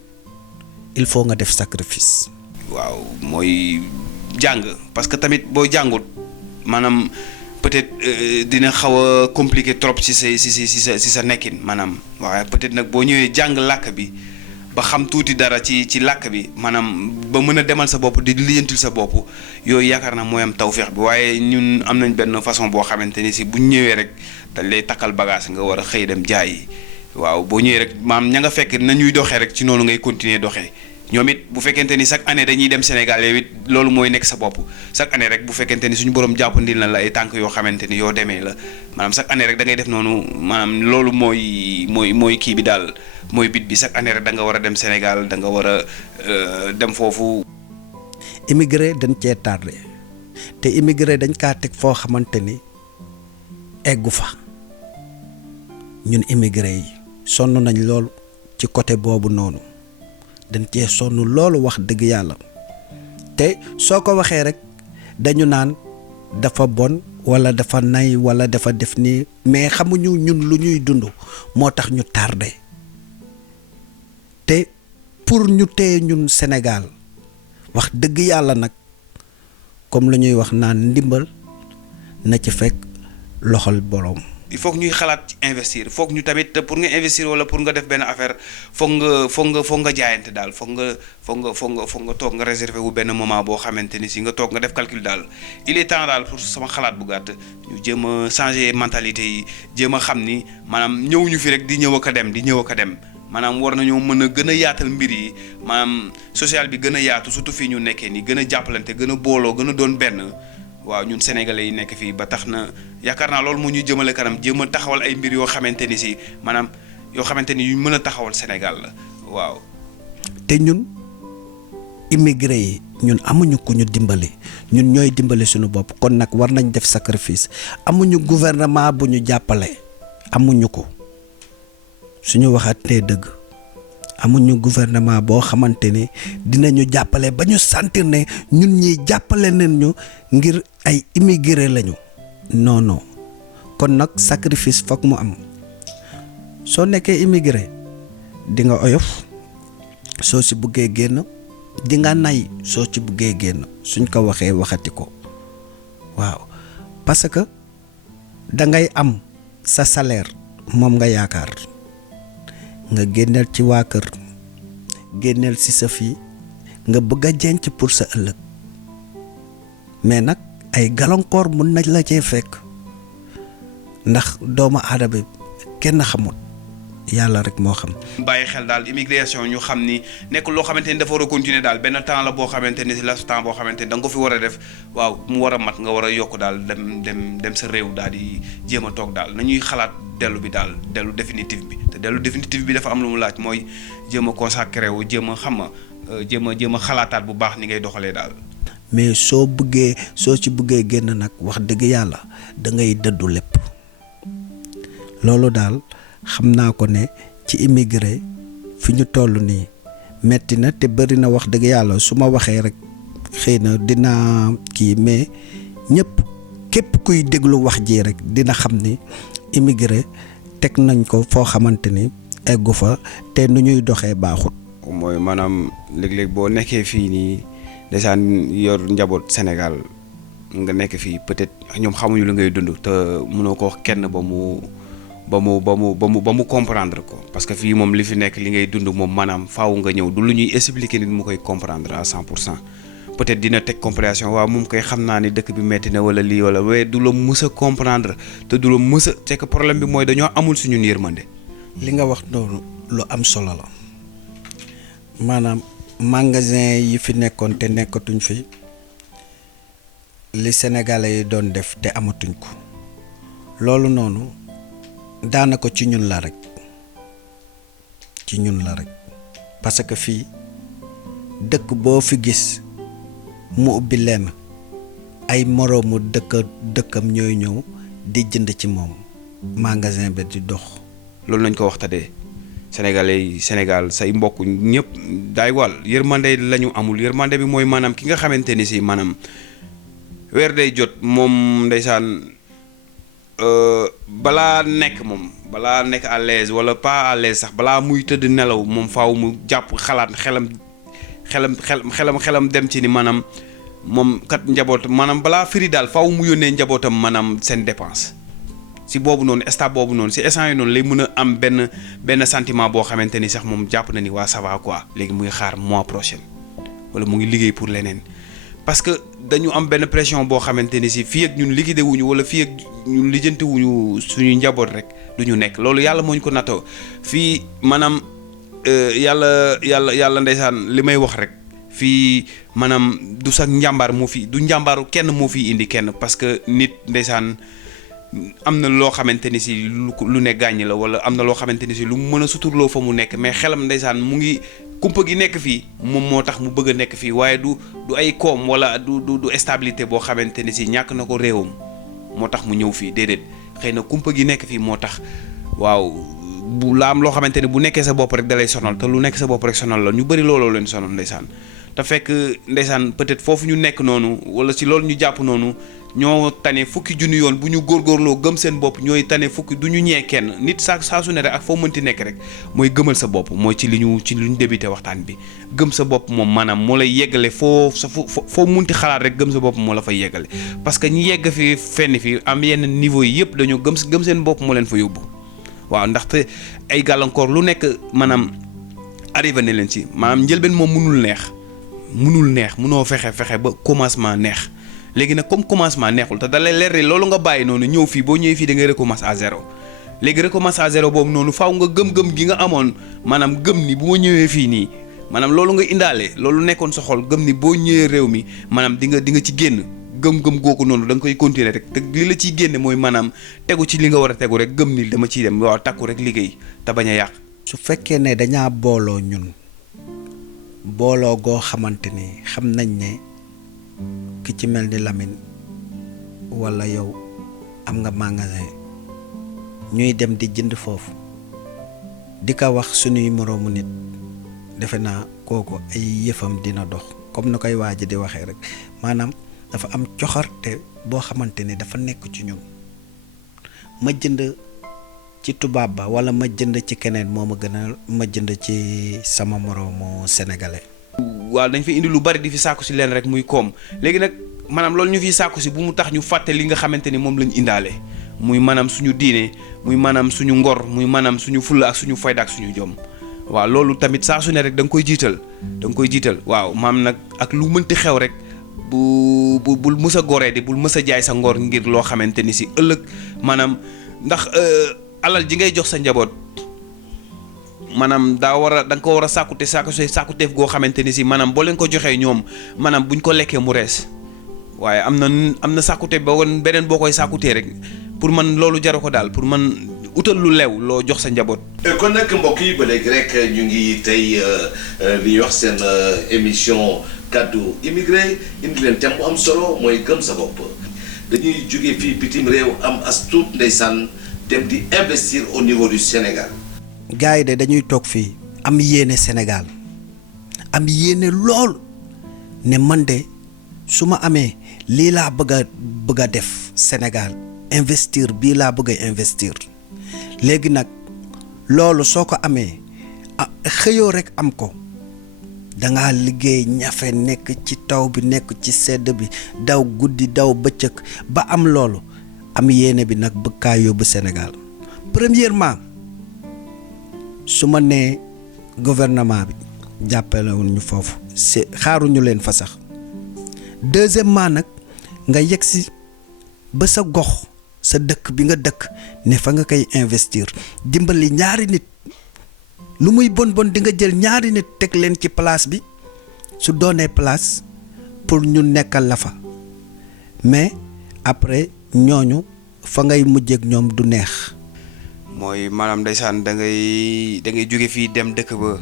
il faut nga def sacrifice. waaw mooy jàng parce que tamit boo jàngut maanaam peut-être dina xaw a compliqué trop ci sa nekkin maanaam waaye peut-être nag boo ñëwee jàng làkk bi ba xam tuuti dara ci làkk bi maanaam ba mën a demal sa bopp di lijantil sa bopp yooyu yaakaar naa mooy am tawféex bi waaye ñun am nañ benn façon boo xamante ni si buñ ñëwee rek dañ lay takkal bagage nga war a xëy dem jaayi waaw boo ñëwee rek maam ña nga fekk nañuy doxee rek ci noonu ngay continuer doxee ñoom it bu fekkente ni chaque année dañuy dem Sénégal yow it loolu mooy nekk sa bopp chaque année rek bu fekkente ni suñu borom jàppandil na la ay tànk yoo xamante ni yoo demee la maanaam chaque année rek da ngay def noonu maanaam loolu mooy kii bi daal mooy bit bi chaque année rek da nga war a dem Sénégal da nga war a dem foofu. immigré dañ cee tardé te immigré dañ kaa teg foo xamante ni eggu fa ñun immigré yi sonn nañ loolu ci côté boobu noonu. dañ cee sonn loolu wax dëgg yàlla te soo ko waxee rek dañu naan dafa bon walla dafa nay walla dafa def nii mais xamuñu ñun lu ñuy dund moo tax ñu tardé te pour ñu téye ñun Sénégal wax dëgg yàlla nag comme lu ñuy wax naan ndimbal na ci fekk loxol boroom. il faut que ñuy xalaat ci investir foog ñu tamit pour nga investir wala pour nga def benn affaire foog nga jaayante daal foog nga toog nga réserver wu benn moment boo xamante ni si nga toog nga def calcul daal il est temps daal pour sama xalaat bu gàtt ñu jéem a changer mentalité yi jéem a xam ni maanaam ñëwuñu fi rek di ñëw ak a dem maanaam war nañoo mën a gën a yaatal mbir yi maanaam social bi gën a yaatu surtout fii ñu nekkee nii gën a jàppalante gën a booloo gën a doon benn. waaw ñun sénégalais yi nekk fii ba tax na yaakaar naa loolu moo ñuy jëmale kanam jéem a taxawal ay mbir yoo xamante ni si maanaam yoo xamante ni yu mën a taxawal Sénégal la waaw. te ñun immigré yi ñun amuñu ku ñu dimbali ñun ñooy dimbali suñu bopp kon nag war nañ def sacrifice amuñu gouvernement bu ñu jàppale amuñu ko suñu waxatee dëgg amuñu gouvernement boo xamante ne dinañu jàppale ba ñu sentir ne ñun ñi jàppale nañ ñu ngir ay immigré lañu non kon nag sacrifice foog mu am soo nekkee immigré di nga oyof soo ci buggee génn di nga nay soo ci buggee génn suñ ko waxee waxati ko waaw parce que da ngay am sa salaire moom nga yaakaar nga génneel ci waa kër génneel ci sa fii nga bëgg a jenc pour sa ëllëg mais nag ay gàllankoor mun na la cee fekk ndax doomu aadama kenn xamul yàlla rek moo xam. bàyyi xel daal immigration ñu xam ni nekk loo xamante ni dafa war a continuer daal benn temps la boo xamante ni si la temps boo xamante ni da nga ko fi war a def waaw mu war a mat nga war a yokk daal dem sa réew daal di jéem a toog daal nañuy xalaat dellu bi daal dellu définitif bi te dellu définitif bi dafa am lu mu laaj mooy jéem a consacré wu jéem a xam jéem a xalaataat bu baax ni ngay doxalee daal. mais soo ci bëggee génn nag wax dëgg yàlla da ngay dëddu lépp loolu daal xam naa ko ne ci immigré fi ñu toll nii metti na te bëri na wax dëgg yàlla su ma waxee rek xëy na dina kii mais ñëpp képp kuy déglu wax ji rek dina xam ni immigré teg nañ ko foo xamante ni eggu fa te nu ñuy doxee baaxut. mooy maanaam léeg-léeg boo nekkee fii nii ndeysaan yor njaboot Sénégal nga nekk fii peut-être ñoom xamuñu lu ngay dund te mënoo ko wax kenn ba mu comprendre ko parce que fii moom li fi nekk li ngay dund moom maanaam faaw nga ñëw du lu ñuy expliquer nit mu koy comprendre à 100%. peut-être dina teg compréhension waaw moom koy xam naa ni dëkk bi metti na wala lii wala waaye du la mës a comprendre te du la mës a c'est que problème bi mooy dañoo amul suñu yërmande. li nga wax noonu lu am solo la maanaam magasin yi fi nekkoon te nekkatuñ fi li sénégalais yi doon def te amatuñ ko loolu noonu daanaka ci ñun la rek parce que fii dëkk boo fi gis mu ubbi lenn ay moroomu dëkkam ñooy ñëw di jënd ci moom magasin bi di dox. loolu nañ ko waxtaanee sénégalais yi Sénégal say mbokk ñëpp daay wàll yërmande la ñu amul yërmande bi mooy maanaam ki nga xamante ni si maanaam weer day jot moom ndeysaan balaa nekk à l'aise wala pas à l'aise sax balaa muy tëdd nelaw moom faaw mu jàpp xalaat xelam dem ci ni maanaam moom kat njaboot maanaam balaa firi daal faaw mu yónnee njabootam maanaam seen dépense. si boobu noonu stade boobu noonu si instant yi noonu lay mën a am benn sentiment boo xamante ni sax moom jàpp na ni waa ça va quoi léegi mu ngi xaar mois prochain wala mu ngi liggéey pour leneen parce que dañu am benn pression boo xamante ni si fii ak ñun liggéey wuñu wala fii ak ñun lijjanti wuñu suñu njaboot rek du ñu nekk loolu yàlla moo ñu ko nattoo fii maanaam yàlla ndeysaan li may wax rek fii maanaam du sax njàmbaar moo fi du njàmbaaru kenn moo fi indi kenn parce que nit ndeysaan am na loo xamante ni si lu ne gàññ la wala am na loo xamante ni si lu mu mën a suturloo fa mu nekk mais xelam ndeysaan mu ngi kumpa gi nekk fii moom moo tax mu bëgg a nekk fii waaye du ay koom wala du stabilité boo xamante ni si ñàkk na ko réewam moo tax mu ñëw fii déedéet xëy na kumpa gi nekk fii moo tax waaw bu la am loo xamante ni bu nekkee sa bopp rek dalay sonal te lu nekk sa bopp rek sonal la ñu bëri looloo leen sonal ndeysaan te fekk ndeysaan peut-être foofu ñu nekk noonu wala ci loolu ñu jàpp noonu ñoo tane fukki junni yoon bu ñu góorgóorloo gëm seen bopp ñooy tane fukki du ñu ñee kenn nit saa su ne rek ak foo mënti nekk rek mooy gëmal sa bopp mooy ci li ñu débuté waxtaan bi gëm sa bopp moom maanaam moo lay yeggale foo mënti xalaat rek gëm sa bopp moo la fay yeggale parce que ñi yegg fi fenn fi am yenn niveau yi yëpp dañoo gëm seen bopp moo leen fa yóbbu waaw ndaxte ay gàllankoor lu nekk maanaam arrivé ne leen ci maanaam njëlbeen moom munoo fexe ba commencement neex léegi nag comme commencement neexul te da lay leer loolu nga bàyyi noonu ñëw fii boo ñëwee fii da ngay recommencer à zéro léegi recommencer à zéro boobu noonu faaw nga gëm-gëm gi nga amoon maanaam gëm ni bu ma ñëwee fii nii maanaam loolu nga indaale loolu nekkoon sa xol gëm ni boo ñëwee réew mi maanaam di nga ci génn gëm-gëm googu noonu da nga koy continuer rek te li la ciy génne mooy maanaam tegu ci li nga war a tegu rek gëm ni dama ciy dem waaw takku rek liggéey te bañ a yàq. su fekkee ne dañaa booloo ñun booloo goo xamante ni xam nañ ne ki ci mel ni Lamine walla yow am nga magasin ñuy dem di jënd foofu di ko wax suñuy moroomu nit defe naa kooku ay yëfam dina dox comme na koy waaj di waxee rek maanaam dafa am coxarte boo xamante ni dafa nekk ci ñun ma jënd ci tubaab ba walla ma jënd ci keneen moo ma gën a ma jënd ci sama moroomu sénégalais. waaw dañ fi indi lu bari di fi sàkku si leen rek muy koom léegi nag maanaam loolu ñu fiy sàkku si bu mu tax ñu fàtte li nga xamante ni moom lañ indaale muy maanaam suñu diine muy maanaam suñu ngor muy maanaam suñu fulla ak suñu fayda ak suñu jom waaw loolu tamit saa su ne rek da nga koy jiital waaw maam nag ak lu mënti xew rek bul mës a goree di bul mës a jaay sa ngor ngir loo xamante ni si ëllëg maanaam ndax alal ji ngay jox sa njaboot maanaam da nga ko war a sàkkuteef goo xamante ni si maanaam boo leen ko joxee ñoom maanaam buñ ko lekkee mu rees waaye am na sàkkuteef ba woon beneen boo koy sàkkutee rek pour man loolu jaru ko daal pour man utal lu lew loo jox sa njaboot. kon nag mbokk yi ba léegi rek ñu ngi tey li ñuy wax seen émission kaddu immigré indi leen thème bu am solo mooy gëm sa bopp dañuy jóge fii bitim réew am as tuut ndeysaan dem di investir au niveau du Sénégal. gars yi de dañuy toog fii am yéene Sénégal am yéene lool ne man de su ma amee lii laa bëgg a def Sénégal investir bii laa bëgg a investir léegi nag loolu soo ko amee xëyoo rek am ko dangaa liggéey ñafe nekk ci taw bi nekk ci sedd bi daw guddi daw bëccëg ba am loolu am yéene bi nag bëgg kaa yóbbu Sénégal premièrement su ma nee gouvernement bi jàppale woon ñu foofu c'est xaaruñu leen fa sax deuxièmement nag nga yegg si ba sa gox sa dëkk bi nga dëkk ne fa nga koy investir dimbali ñaari nit lu muy bon bon di nga jël ñaari nit teg leen ci place bi su doonee place pour ñu nekkal la fa mais après ñooñu fa ngay mujjeek ñoom du neex. mooy maanaam ndeysaan da ngay jóge fii dem dëkk ba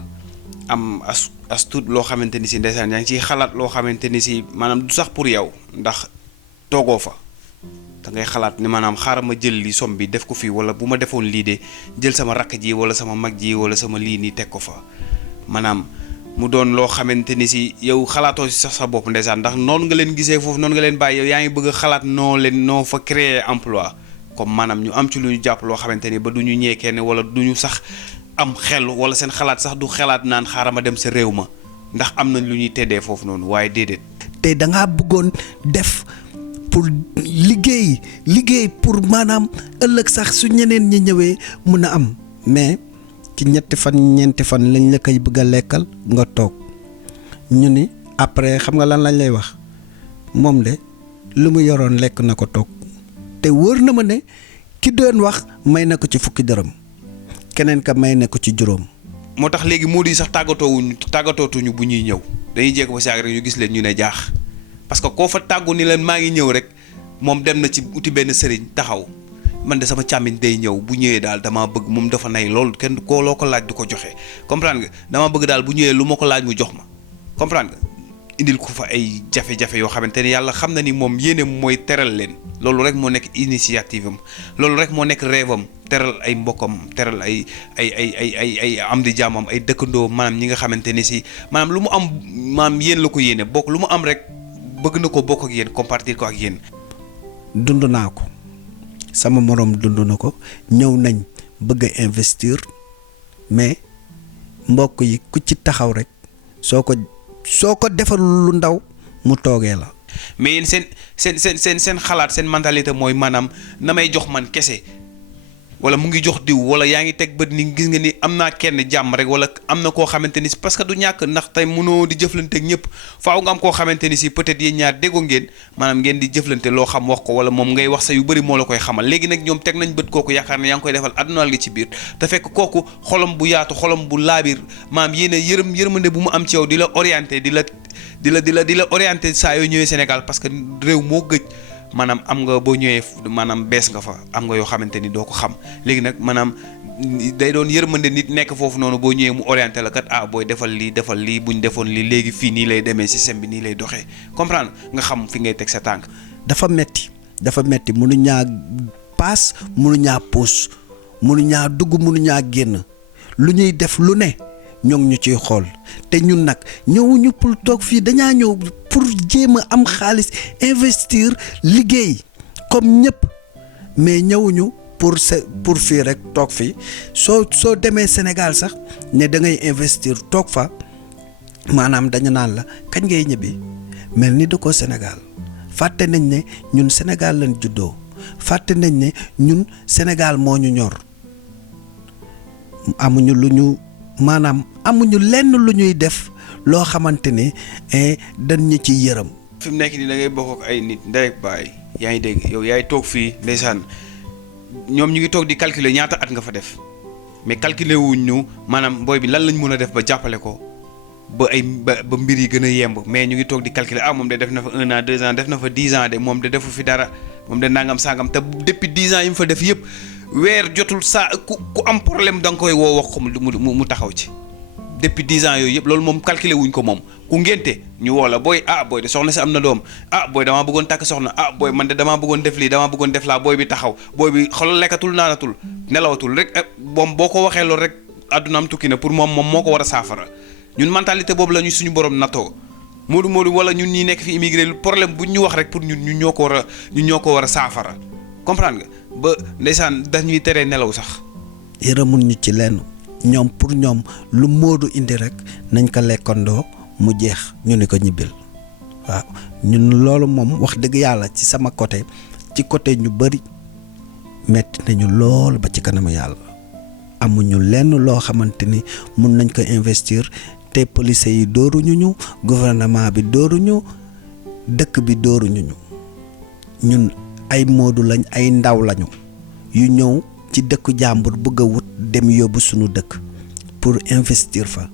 am as tuut loo xamante ni si ndeysaan yaa ngi ciy xalaat loo xamante ni si maanaam du sax pour yow ndax toogoo fa da ngay xalaat ni maanaam xaaral ma jël li som bi def ko fii wala bu ma defoon lii de jël sama rakk ji wala sama mag ji wala sama lii nii teg ko fa maanaam mu doon loo xamante ni si yow xalaatoo si sax sa bopp ndeysaan ndax noonu nga leen gisee foofu noonu nga leen bàyyi yow yaa ngi bëgg a xalaat noo fa créer emploi comme maanaam ñu am ci lu ñu jàpp loo xamante ni ba du ñu ñee kenn wala du ñu sax am xel wala seen xalaat sax du xalaat naan xaaral ma dem sa réew ma ndax am nañ lu ñuy teddee foofu noonu waaye déedéet. te da ngaa bëggoon def pour liggéey pour maanaam ëllëg sax su ñeneen ñi ñëwee mun a am mais ci ñeenti fan lañ la koy bëgg a lekkal nga toog ñu ni après xam nga lan lañ lay wax moom de lu mu yoroon lekk na ko toog te wóor na ma ne ki doon wax may na ko ci 10 dërëm keneen ka may na ko ci 5. moo tax léegi moo di sax tàggatootuñu bu ñuy ñëw dañuy jékk ba saag rek ñu gis leen ñu ne jaax parce que koo fa tàggu ni leen maa ngi ñëw rek moom dem na ci uti benn sëriñ taxaw man de sama càmmiñ day ñëw bu ñëwee daal damaa bëgg moom dafa nay loolu kenn koo loo ko laaj du ko joxe comprendre nga damaa bëgg daal bu ñëwee lu ma ko laaj mu jox ma comprendre nga indil ko fa ay jafe-jafe yoo xamante ni yàlla xam na ni moom yéene mooy teral leen loolu rek moo nekk initiative am loolu rek moo nekk rêve am teral ay mbokkam teral ay am di jaamam ay dëkkandoo maanaam ñi nga xamante ni si maanaam lu mu am maanaam yéen la ko yéene bokk lu mu am rek bëgg na ko bokk ak yéen compartir ko ak yéen. dund naa ko sama moroom dund na ko ñëw nañ bëgg a investir mais mbokk yi ku ci taxaw rek soo ko defarul lu ndaw mu toogee la. mais yéen seen xalaat seen mentalité mooy maanaam na may jox man kese wala mu ngi jox diw wala yaa ngi teg bët ni gis nga ni am naa kenn jàmm rek wala am na koo xamante ni si parce que du ñàkk ndax tey mënoo di jëflante ak ñëpp faaw nga am koo xamante ni si peut-être yéen ñaar déggoo ngeen maanaam ngeen di jëflante loo xam wax ko wala moom ngay wax sa yu bëri moo la koy xamal léegi nag ñoom teg nañ bët kooku yaakaar ne yaa ngi koy defal addunaal gi ci biir te fekk kooku xolam bu yaatu xolam bu laabir maanaam yéen a yërmande bu mu am ci yow di la orienté di la orienté saa yoo ñëwee Sénégal parce que réew moo gëj maanaam am nga boo ñëwee maanaam bees nga fa am nga yoo xamante ni doo ko xam léegi nag maanaam day doon yërmande nit nekk foofu noonu boo ñëwee mu orienté la kat booy defal lii buñ defoon lii léegi fii nii lay demee système bi nii lay doxee comprendre nga xam fi ngay teg sa tànk. dafa metti mënuñaa paas mënuñaa puus mënuñaa dugg mënuñaa génn lu ñuy def lu ne ñoo ngi ñu ciy xool te ñun nag ñëwuñu pour toog fii dañaa ñëw pour jéem a am xaalis investir liggéey comme ñëpp mais ñëwuñu pour fii rek toog fii soo demee Sénégal sax ne da ngay investir toog fa maanaam dañu naan la kañ ngay ñibbi mel ni dëkkoo Sénégal fàtte nañ ne ñun Sénégal lañ juddoo fàtte nañ ne ñun Sénégal moo ñu ñor amuñu lenn lu ñuy def loo xamante ne dañ ñu ci yërëm. fi mu nekk nii da ngay bokk ak ay nit ndey ak baay yaa ngi dégg yow yaay toog fii ndeysaan ñoom ñu ngi toog di calculer ñaata at nga fa def mais calculer wuñ ñu maanaam booy bi lan lañ mën a def ba jàppale ko ba mbir yi gën a yemb mais ñu ngi toog di calculer moom de def na fa 1 an 2 ans def na fa 10 ans de moom de defu fi dara moom de nangam sangam te depuis 10 ans yi mu fa def yëpp weer jotul saa ku am problème da nga koy woo wax ko mu taxaw ci depuis 10 ans yooyu yëpp loolu moom calculé wuñ ko moom ku ngénte ñu woo la booy booy de soxna si am na doom booy damaa bëggoon takk soxna booy man de damaa bëggoon def lii damaa bëggoon def laa booy bi taxaw booy bi xoolal lekkatul naanatul nelawatul rek moom boo ko waxee loolu rek àdduna am tukki na pour moom moo ko war a saafara ñun mentalité boobu la ñu suñu borom nattoo Modou wala ñun ñi nekk fi immigré problème bu ñu wax rek pour ñun ñoo ko war a saafara comprendre nga ba ndeysaan dañuy teree nelaw sax. yërëmun ñu ci lenn ñoom pour ñoom lu Modou indi rek nañ ko lekkandoo mu jeex ñu ni ko ñibbil waaw ñun loolu moom wax dëgg yàlla ci sama côté ci côté ñu bari metti nañu lool ba ci kanamu yàlla amuñu lenn loo xamante ni mun nañ ko investir te police yi dóoruñu ñu gouvernement bi dóoruñu dëkk bi dóoruñu ñu ñun ay Modou lañ ay ndaw lañu yu ñëw ci dëkku jàmbur bëgg a wut dem yóbbu suñu dëkk pour investir fa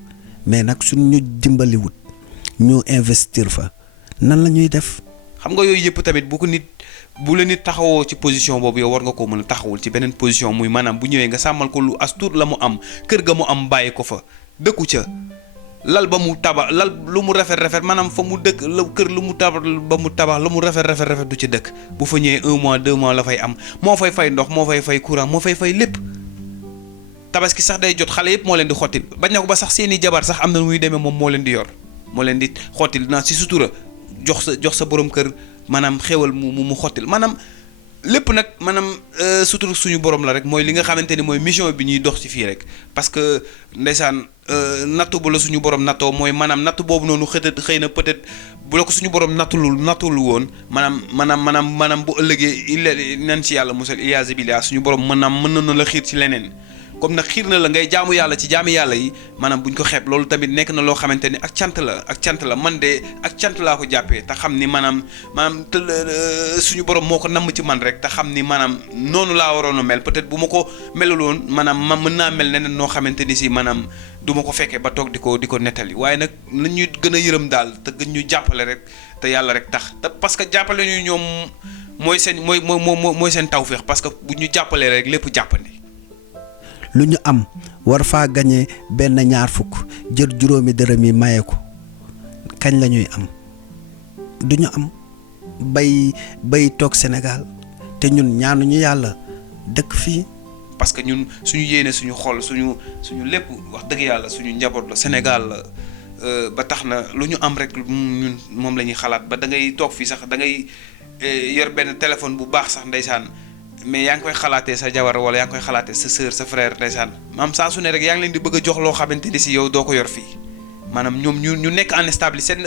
mais nag suñu dimbali wut ñu investir fa nan la ñuy def. xam nga yooyu yëpp tamit bu la nit taxawoo ci position boobu yow war nga ko mën a taxawul ci beneen position muy maanaam bu ñëwee nga sàmmal ko lu as tuut la mu am kër ga mu am bàyyi ko fa dëkku ca lal ba mu tabax lal lu mu rafet maanaam fa mu dëkk la kër lu mu tabax ba mu tabax lu mu rafet du ci dëkk bu fa ñëwee 1 mois 2 mois la fay am moo fay fay ndox moo fay fay courant moo fay fay lépp tabaski sax day jot xale yëpp moo leen di xottil bañ na ko ba sax seeni jabar sax am na muy demee moom moo leen di yor moo leen di xottil naa si sutura jox sa borom kër maanaam xéwal mu xottil maanaam lépp nag maanaam sutura suñu borom la rek mooy li nga xamante ni mooy mission bi ñuy dox ci fii rek parce que ndeysaan nattu bu la suñu borom nattoo mooy maanaam nattu boobu noonu xëy na peut-être bu la ko suñu borom nattul woon maanaam bu ëllëgee nan ci yàlla musal iyaazi billah suñu borom mën na la xiir ci leneen comme nag xiir na la ngay jaamu yàlla ci jaami yàlla yi maanaam buñ ko xeeb loolu tamit nekk na loo xamante ni ak cant la man de ak cant laa ko jàppee te xam ni maanaam suñu borom moo ko namm ci man rek te xam ni maanaam noonu laa waroon a mel peut-être bu ma ko melul woon maanaam ma mën naa mel neneen noo xamante ni si maanaam du ma ko fekkee ba toog di ko nettali waaye nag nañ ñu gën a yërëm daal te gën ñu jàppale rek te yàlla rek tax te parce que jàppale ñu ñoom mooy seen tawféex parce que bu ñu jàppalee rek lépp jàppandi. lu ñu am war faa gañe benn 20 jël juróomi dërëm yi maye ko kañ la ñuy am du ñu am bay toog Sénégal te ñun ñaanuñu yàlla dëkk fii. parce que ñun suñu yéene suñu xol suñu lépp wax dëgg yàlla suñu njaboot la Sénégal la ba tax na lu ñu am rek ñun moom la ñuy xalaat ba da ngay toog fii sax da ngay yor benn téléphone bu baax sax ndeysaan. mais yaa ngi koy xalaatee sa jabar wala yaa ngi koy xalaatee sa sœur sa frère ndeysaan maam saa su ne rek yaa ngi leen di bëgg a jox loo xamante ni si yow doo ko yor fii maanaam ñoom ñu nekk en stabilité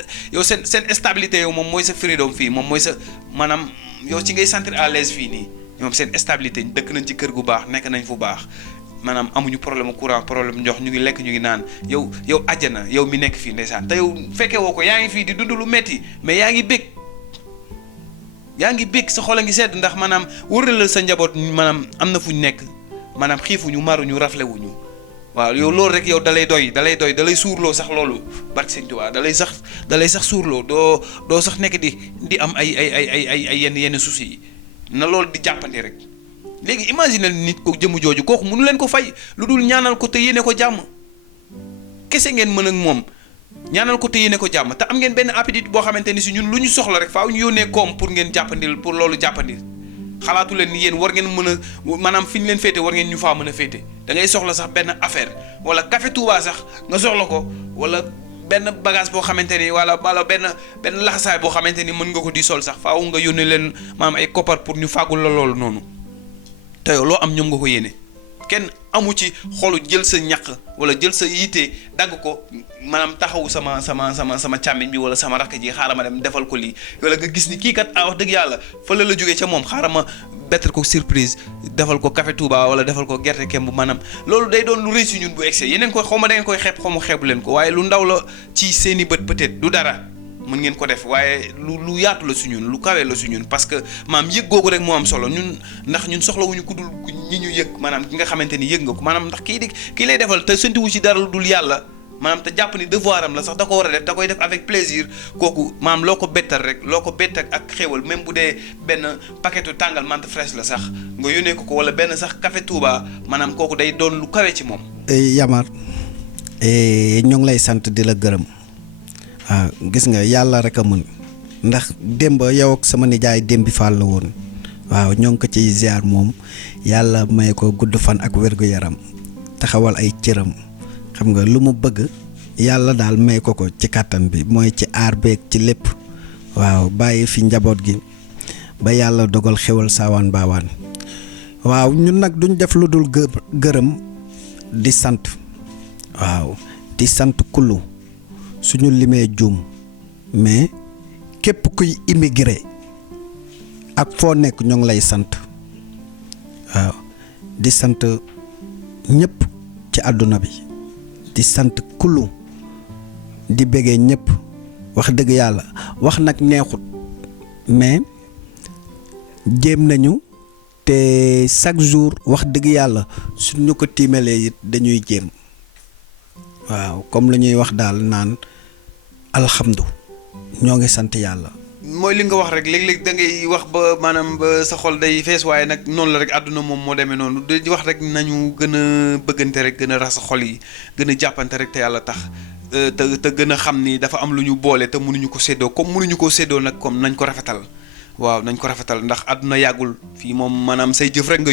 seen stabilité yow moom mooy sa freedom fii moom mooy sa maanaam yow ci ngay sentir à l'aise fii nii ñoom seen stabilité dëkk nañ ci kër gu baax nekk nañ fu baax maanaam amuñu problème courant problème ndox ñu ngi lekk ñu ngi naan yow àjjana yow mi nekk fii ndeysaan te yow fekkee woo ko yaa ngi fii di dund lu metti mais yaa ngi bég sa xol a ngi sedd ndax maanaam wëralal sa njaboot maanaam am na fu ñu nekk maanaam xiifuñu maruñu raflewuñu waaw yow loolu rek yow dalay dalay suurloo sax loolu barke Sëñ Tuubaa dalay sax suurloo doo sax nekk di am ay yenn soucis yi na loolu di jàppandi rek léegi imagine nit ko jëmu jooju kooku mënu leen ko fay lu dul ñaanal ko te yéene ko jàmm kese ngeen mën ak moom ñaanal ko te yéene ko jàmm te am ngeen benn appétit boo xamante ni si ñun lu ñu soxla rek faaw ñu yónnee koom pour ngeen jàppandil pour loolu jàppandil xalaatu leen ni yéen war ngeen mën a maanaam fi ñu leen féete war ngeen ñu faa mën a féete da ngay soxla sax benn affaire wala café Touba sax nga soxla ko wala benn bagage boo xamante ni wala benn laxasaay boo xamante ni mën nga ko di sol sax faaw nga yónnee leen maanaam ay koppar pour ñu fàggul la loolu noonu te yow loo am ñoom nga ko yéene kenn amu ci xolu jël sa ñaq wala jël sa yitte dagg ko maanaam taxawu sama càmmiñ bi wala sama rakk ji xaaral ma dem defal ko lii wala nga gis ni kii kat wax dëgg yàlla fa la jógee ca moom xaaral ma bettre ko surprise defal ko café Touba wala defal ko gerte kemb maanaam loolu day doon lu rëy si ñun bu egsee yeneen koy xaw ma da ngeen koy xeeb xaw ma xeebu leen ko waaye lu ndaw la ci seeni bët peut-être du dara mën ngeen ko def waaye lu yaatu la su ñun lu kawee la su ñun parce que maam yëg googu rek moo am solo ñun ndax ñun soxlawuñu ku dul ñi ñu yëg maanaam ki nga xamante ni yëg nga ko maanaam ndax kii lay defal te sëntiwu ci dara lu dul yàlla maanaam te jàpp ni devoir am la sax da ko war a def da koy def avec plaisir kooku maanaam loo ko bettal rek loo ko bett ak xéwal même bu dee benn paquetu tàngal menthe fraîche la sax nga yónnee ko wala benn sax café Touba maanaam kooku day doon lu kawe ci moom. Yamar ñoo ngi lay sant di la gërëm waaw gis nga yàlla rek a mën ndax démb yow ak sama nijaay Dembi Fall la woon waaw ñoo ngi ko ciy ziar moom yàlla may ko gudd fan ak wér-gu-yaram taxawal ay cëram xam nga lu mu bëgg yàlla daal may ko ci kàttan bi mooy ci aar beeg ci lépp waaw bàyyi fi njaboot gi ba yàlla dogal xewal saawaan baawaan waaw ñun nag duñ def lu dul gërëm di sant waaw di sant kullu suñu limee juum mais képp kuy immigré ak foo nekk ñoo ngi lay sant waaw di sant ñëpp ci àdduna bi di sant kullu di bëggee ñëpp wax dëgg yàlla wax nag neexut mais jéem nañu te chaque jour wax dëgg yàlla suñu ko tiimalee it dañuy jéem waaw comme lu ñuy wax daal naan alhamdu ñoo ngi sant yàlla. mooy li nga wax rek léeg-léeg da ngay wax ba maanaam ba sa xol day fees waaye nag noonu la rek àdduna moom moo demee noonu di wax rek nañu gën a bëggante rek gën a rax sa xol yi gën a jàppante rek te yàlla tax te gën a xam ni dafa am lu ñu boole te mënuñu ko séddoo comme mënuñu ko séddoo nag comme nañ ko rafetal waaw nañ ko rafetal ndax àdduna yàggul fii moom maanaam say jëf rek nga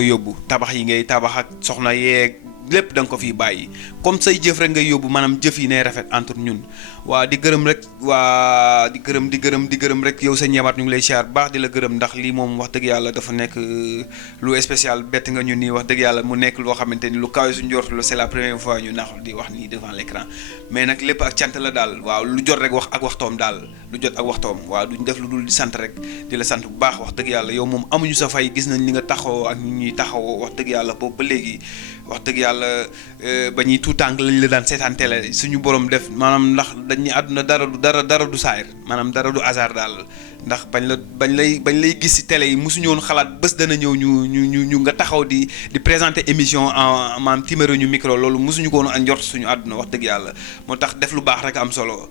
yóbbu tabax yi ngay tabax ak soxna yeeg lépp da nga ko fiy bàyyi comme say jëf rek ngay yóbbu maanaam jëf yi nay rafet entre ñun waa di gërëm rek waa di gërëm rek yow sa ñeemaat ñu ngi lay siyaar baax di la gërëm ndax lii moom wax dëgg yàlla dafa nekk lu spécial bett nga ñu nii wax dëgg yàlla mu nekk loo xamante ni lu kawe suñu njort la c'est la première fois ñu nax di wax nii devant l'écran mais nag lépp ak cant la daal waaw lu jot rek wax ak waxtoom daal lu jot ak waxtoom waaw duñ def lu dul di sant rek di la sant bu baax wax dëgg yàlla yow moom amuñu sa fay gis nañ li nga taxawoo ak ñi ñuy taxawoo wax dëgg yàlla boobu ba léegi wax dëgg yàlla ba ñuy tuutànk lañ la daan seetaan télé suñu borom def maanaam ndax dañuy àdduna dara du saayir maanaam dara du hasard daal ndax bañ lay gis ci télé yi mosuñu woon xalaat bés dana ñëw ñu nga taxaw di présenter émission en maanaam timéré ñu micro loolu mosuñu ko woon a njort suñu àdduna wax dëgg yàlla moo tax def lu baax rek am solo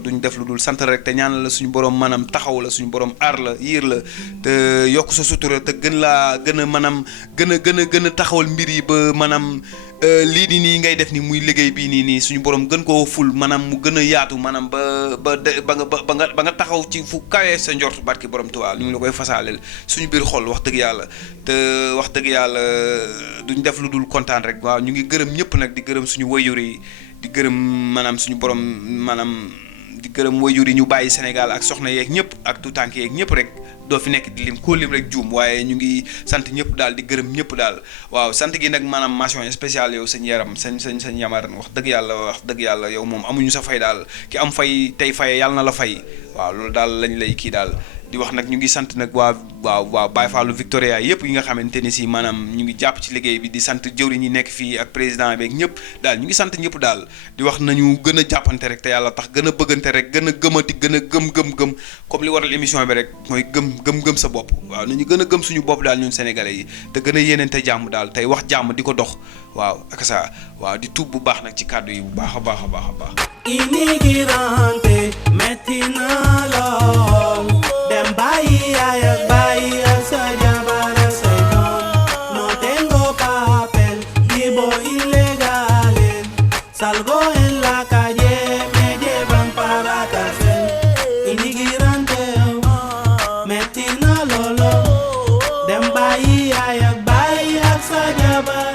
duñ def lu dul sant rek te ñaan la suñu borom maanaam taxaw la suñu borom aar la yiir la te yokk sa sutura te gën a maanaam gën a taxawal mbir yi ba maanaam lii nii ngay def ni muy liggéey bii nii suñu borom gën koo ful maanaam mu gën a yaatu maanaam ba nga taxaw ci fu kawee sa njort barki borom Tuubaa ñu ngi la koy fasaaleel suñu biir xol wax dëgg yàlla te wax dëgg yàlla duñ def lu dul kontaan rek waaw ñu ngi gërëm ñëpp nag di gërëm suñu wayjur yi di gërëm maanaam suñu borom maanaam di gërëm wayjur yi ñu bàyyi Sénégal ak soxna yeeg ñëpp ak tuutànk yeeg ñëpp rek doo fi nekk di lim koo lim rek juum waaye ñu ngi sant ñëpp daal di gërëm ñëpp daal waaw sant gi nag maanaam mention spéciale yow sëñ yaram sëñ Yamar wax dëgg yàlla yow moom amuñu sa fay daal ki am fay tey faye yàlla na la fay waaw loolu daal lañ lay kii daal di wax nag ñu ngi sant nag waa Baye Fallou Victoria yëpp yi nga xamante ni si maanaam ñu ngi jàpp ci liggéey bi di sant jëwriñ ñi nekk fii ak président beeg ñëpp daal ñu ngi sant ñëpp daal di wax nañu gën a jàppante rek te yàlla tax gën a bëggante rek gën a gëmati gën a gëm comme li waral émission bi rek mooy gëm sa bopp waaw nañu gën a gëm suñu bopp daal ñun sénégalais yi te gën a yéeneente jàmm daal tey wax jàmm di ko dox waaw ak ça waaw di tuub bu baax nag ci kàddu yi bu baax a baax Inmigrante metti na lool dem bàyyi yaay ak bàyyi ak sa jabar ak say doom no tengo papel vivo ilegal salgo en la calle me llevan para cárcel inmigrante metti na lool dem bàyyi yaay ak bàyyi ak sa jabar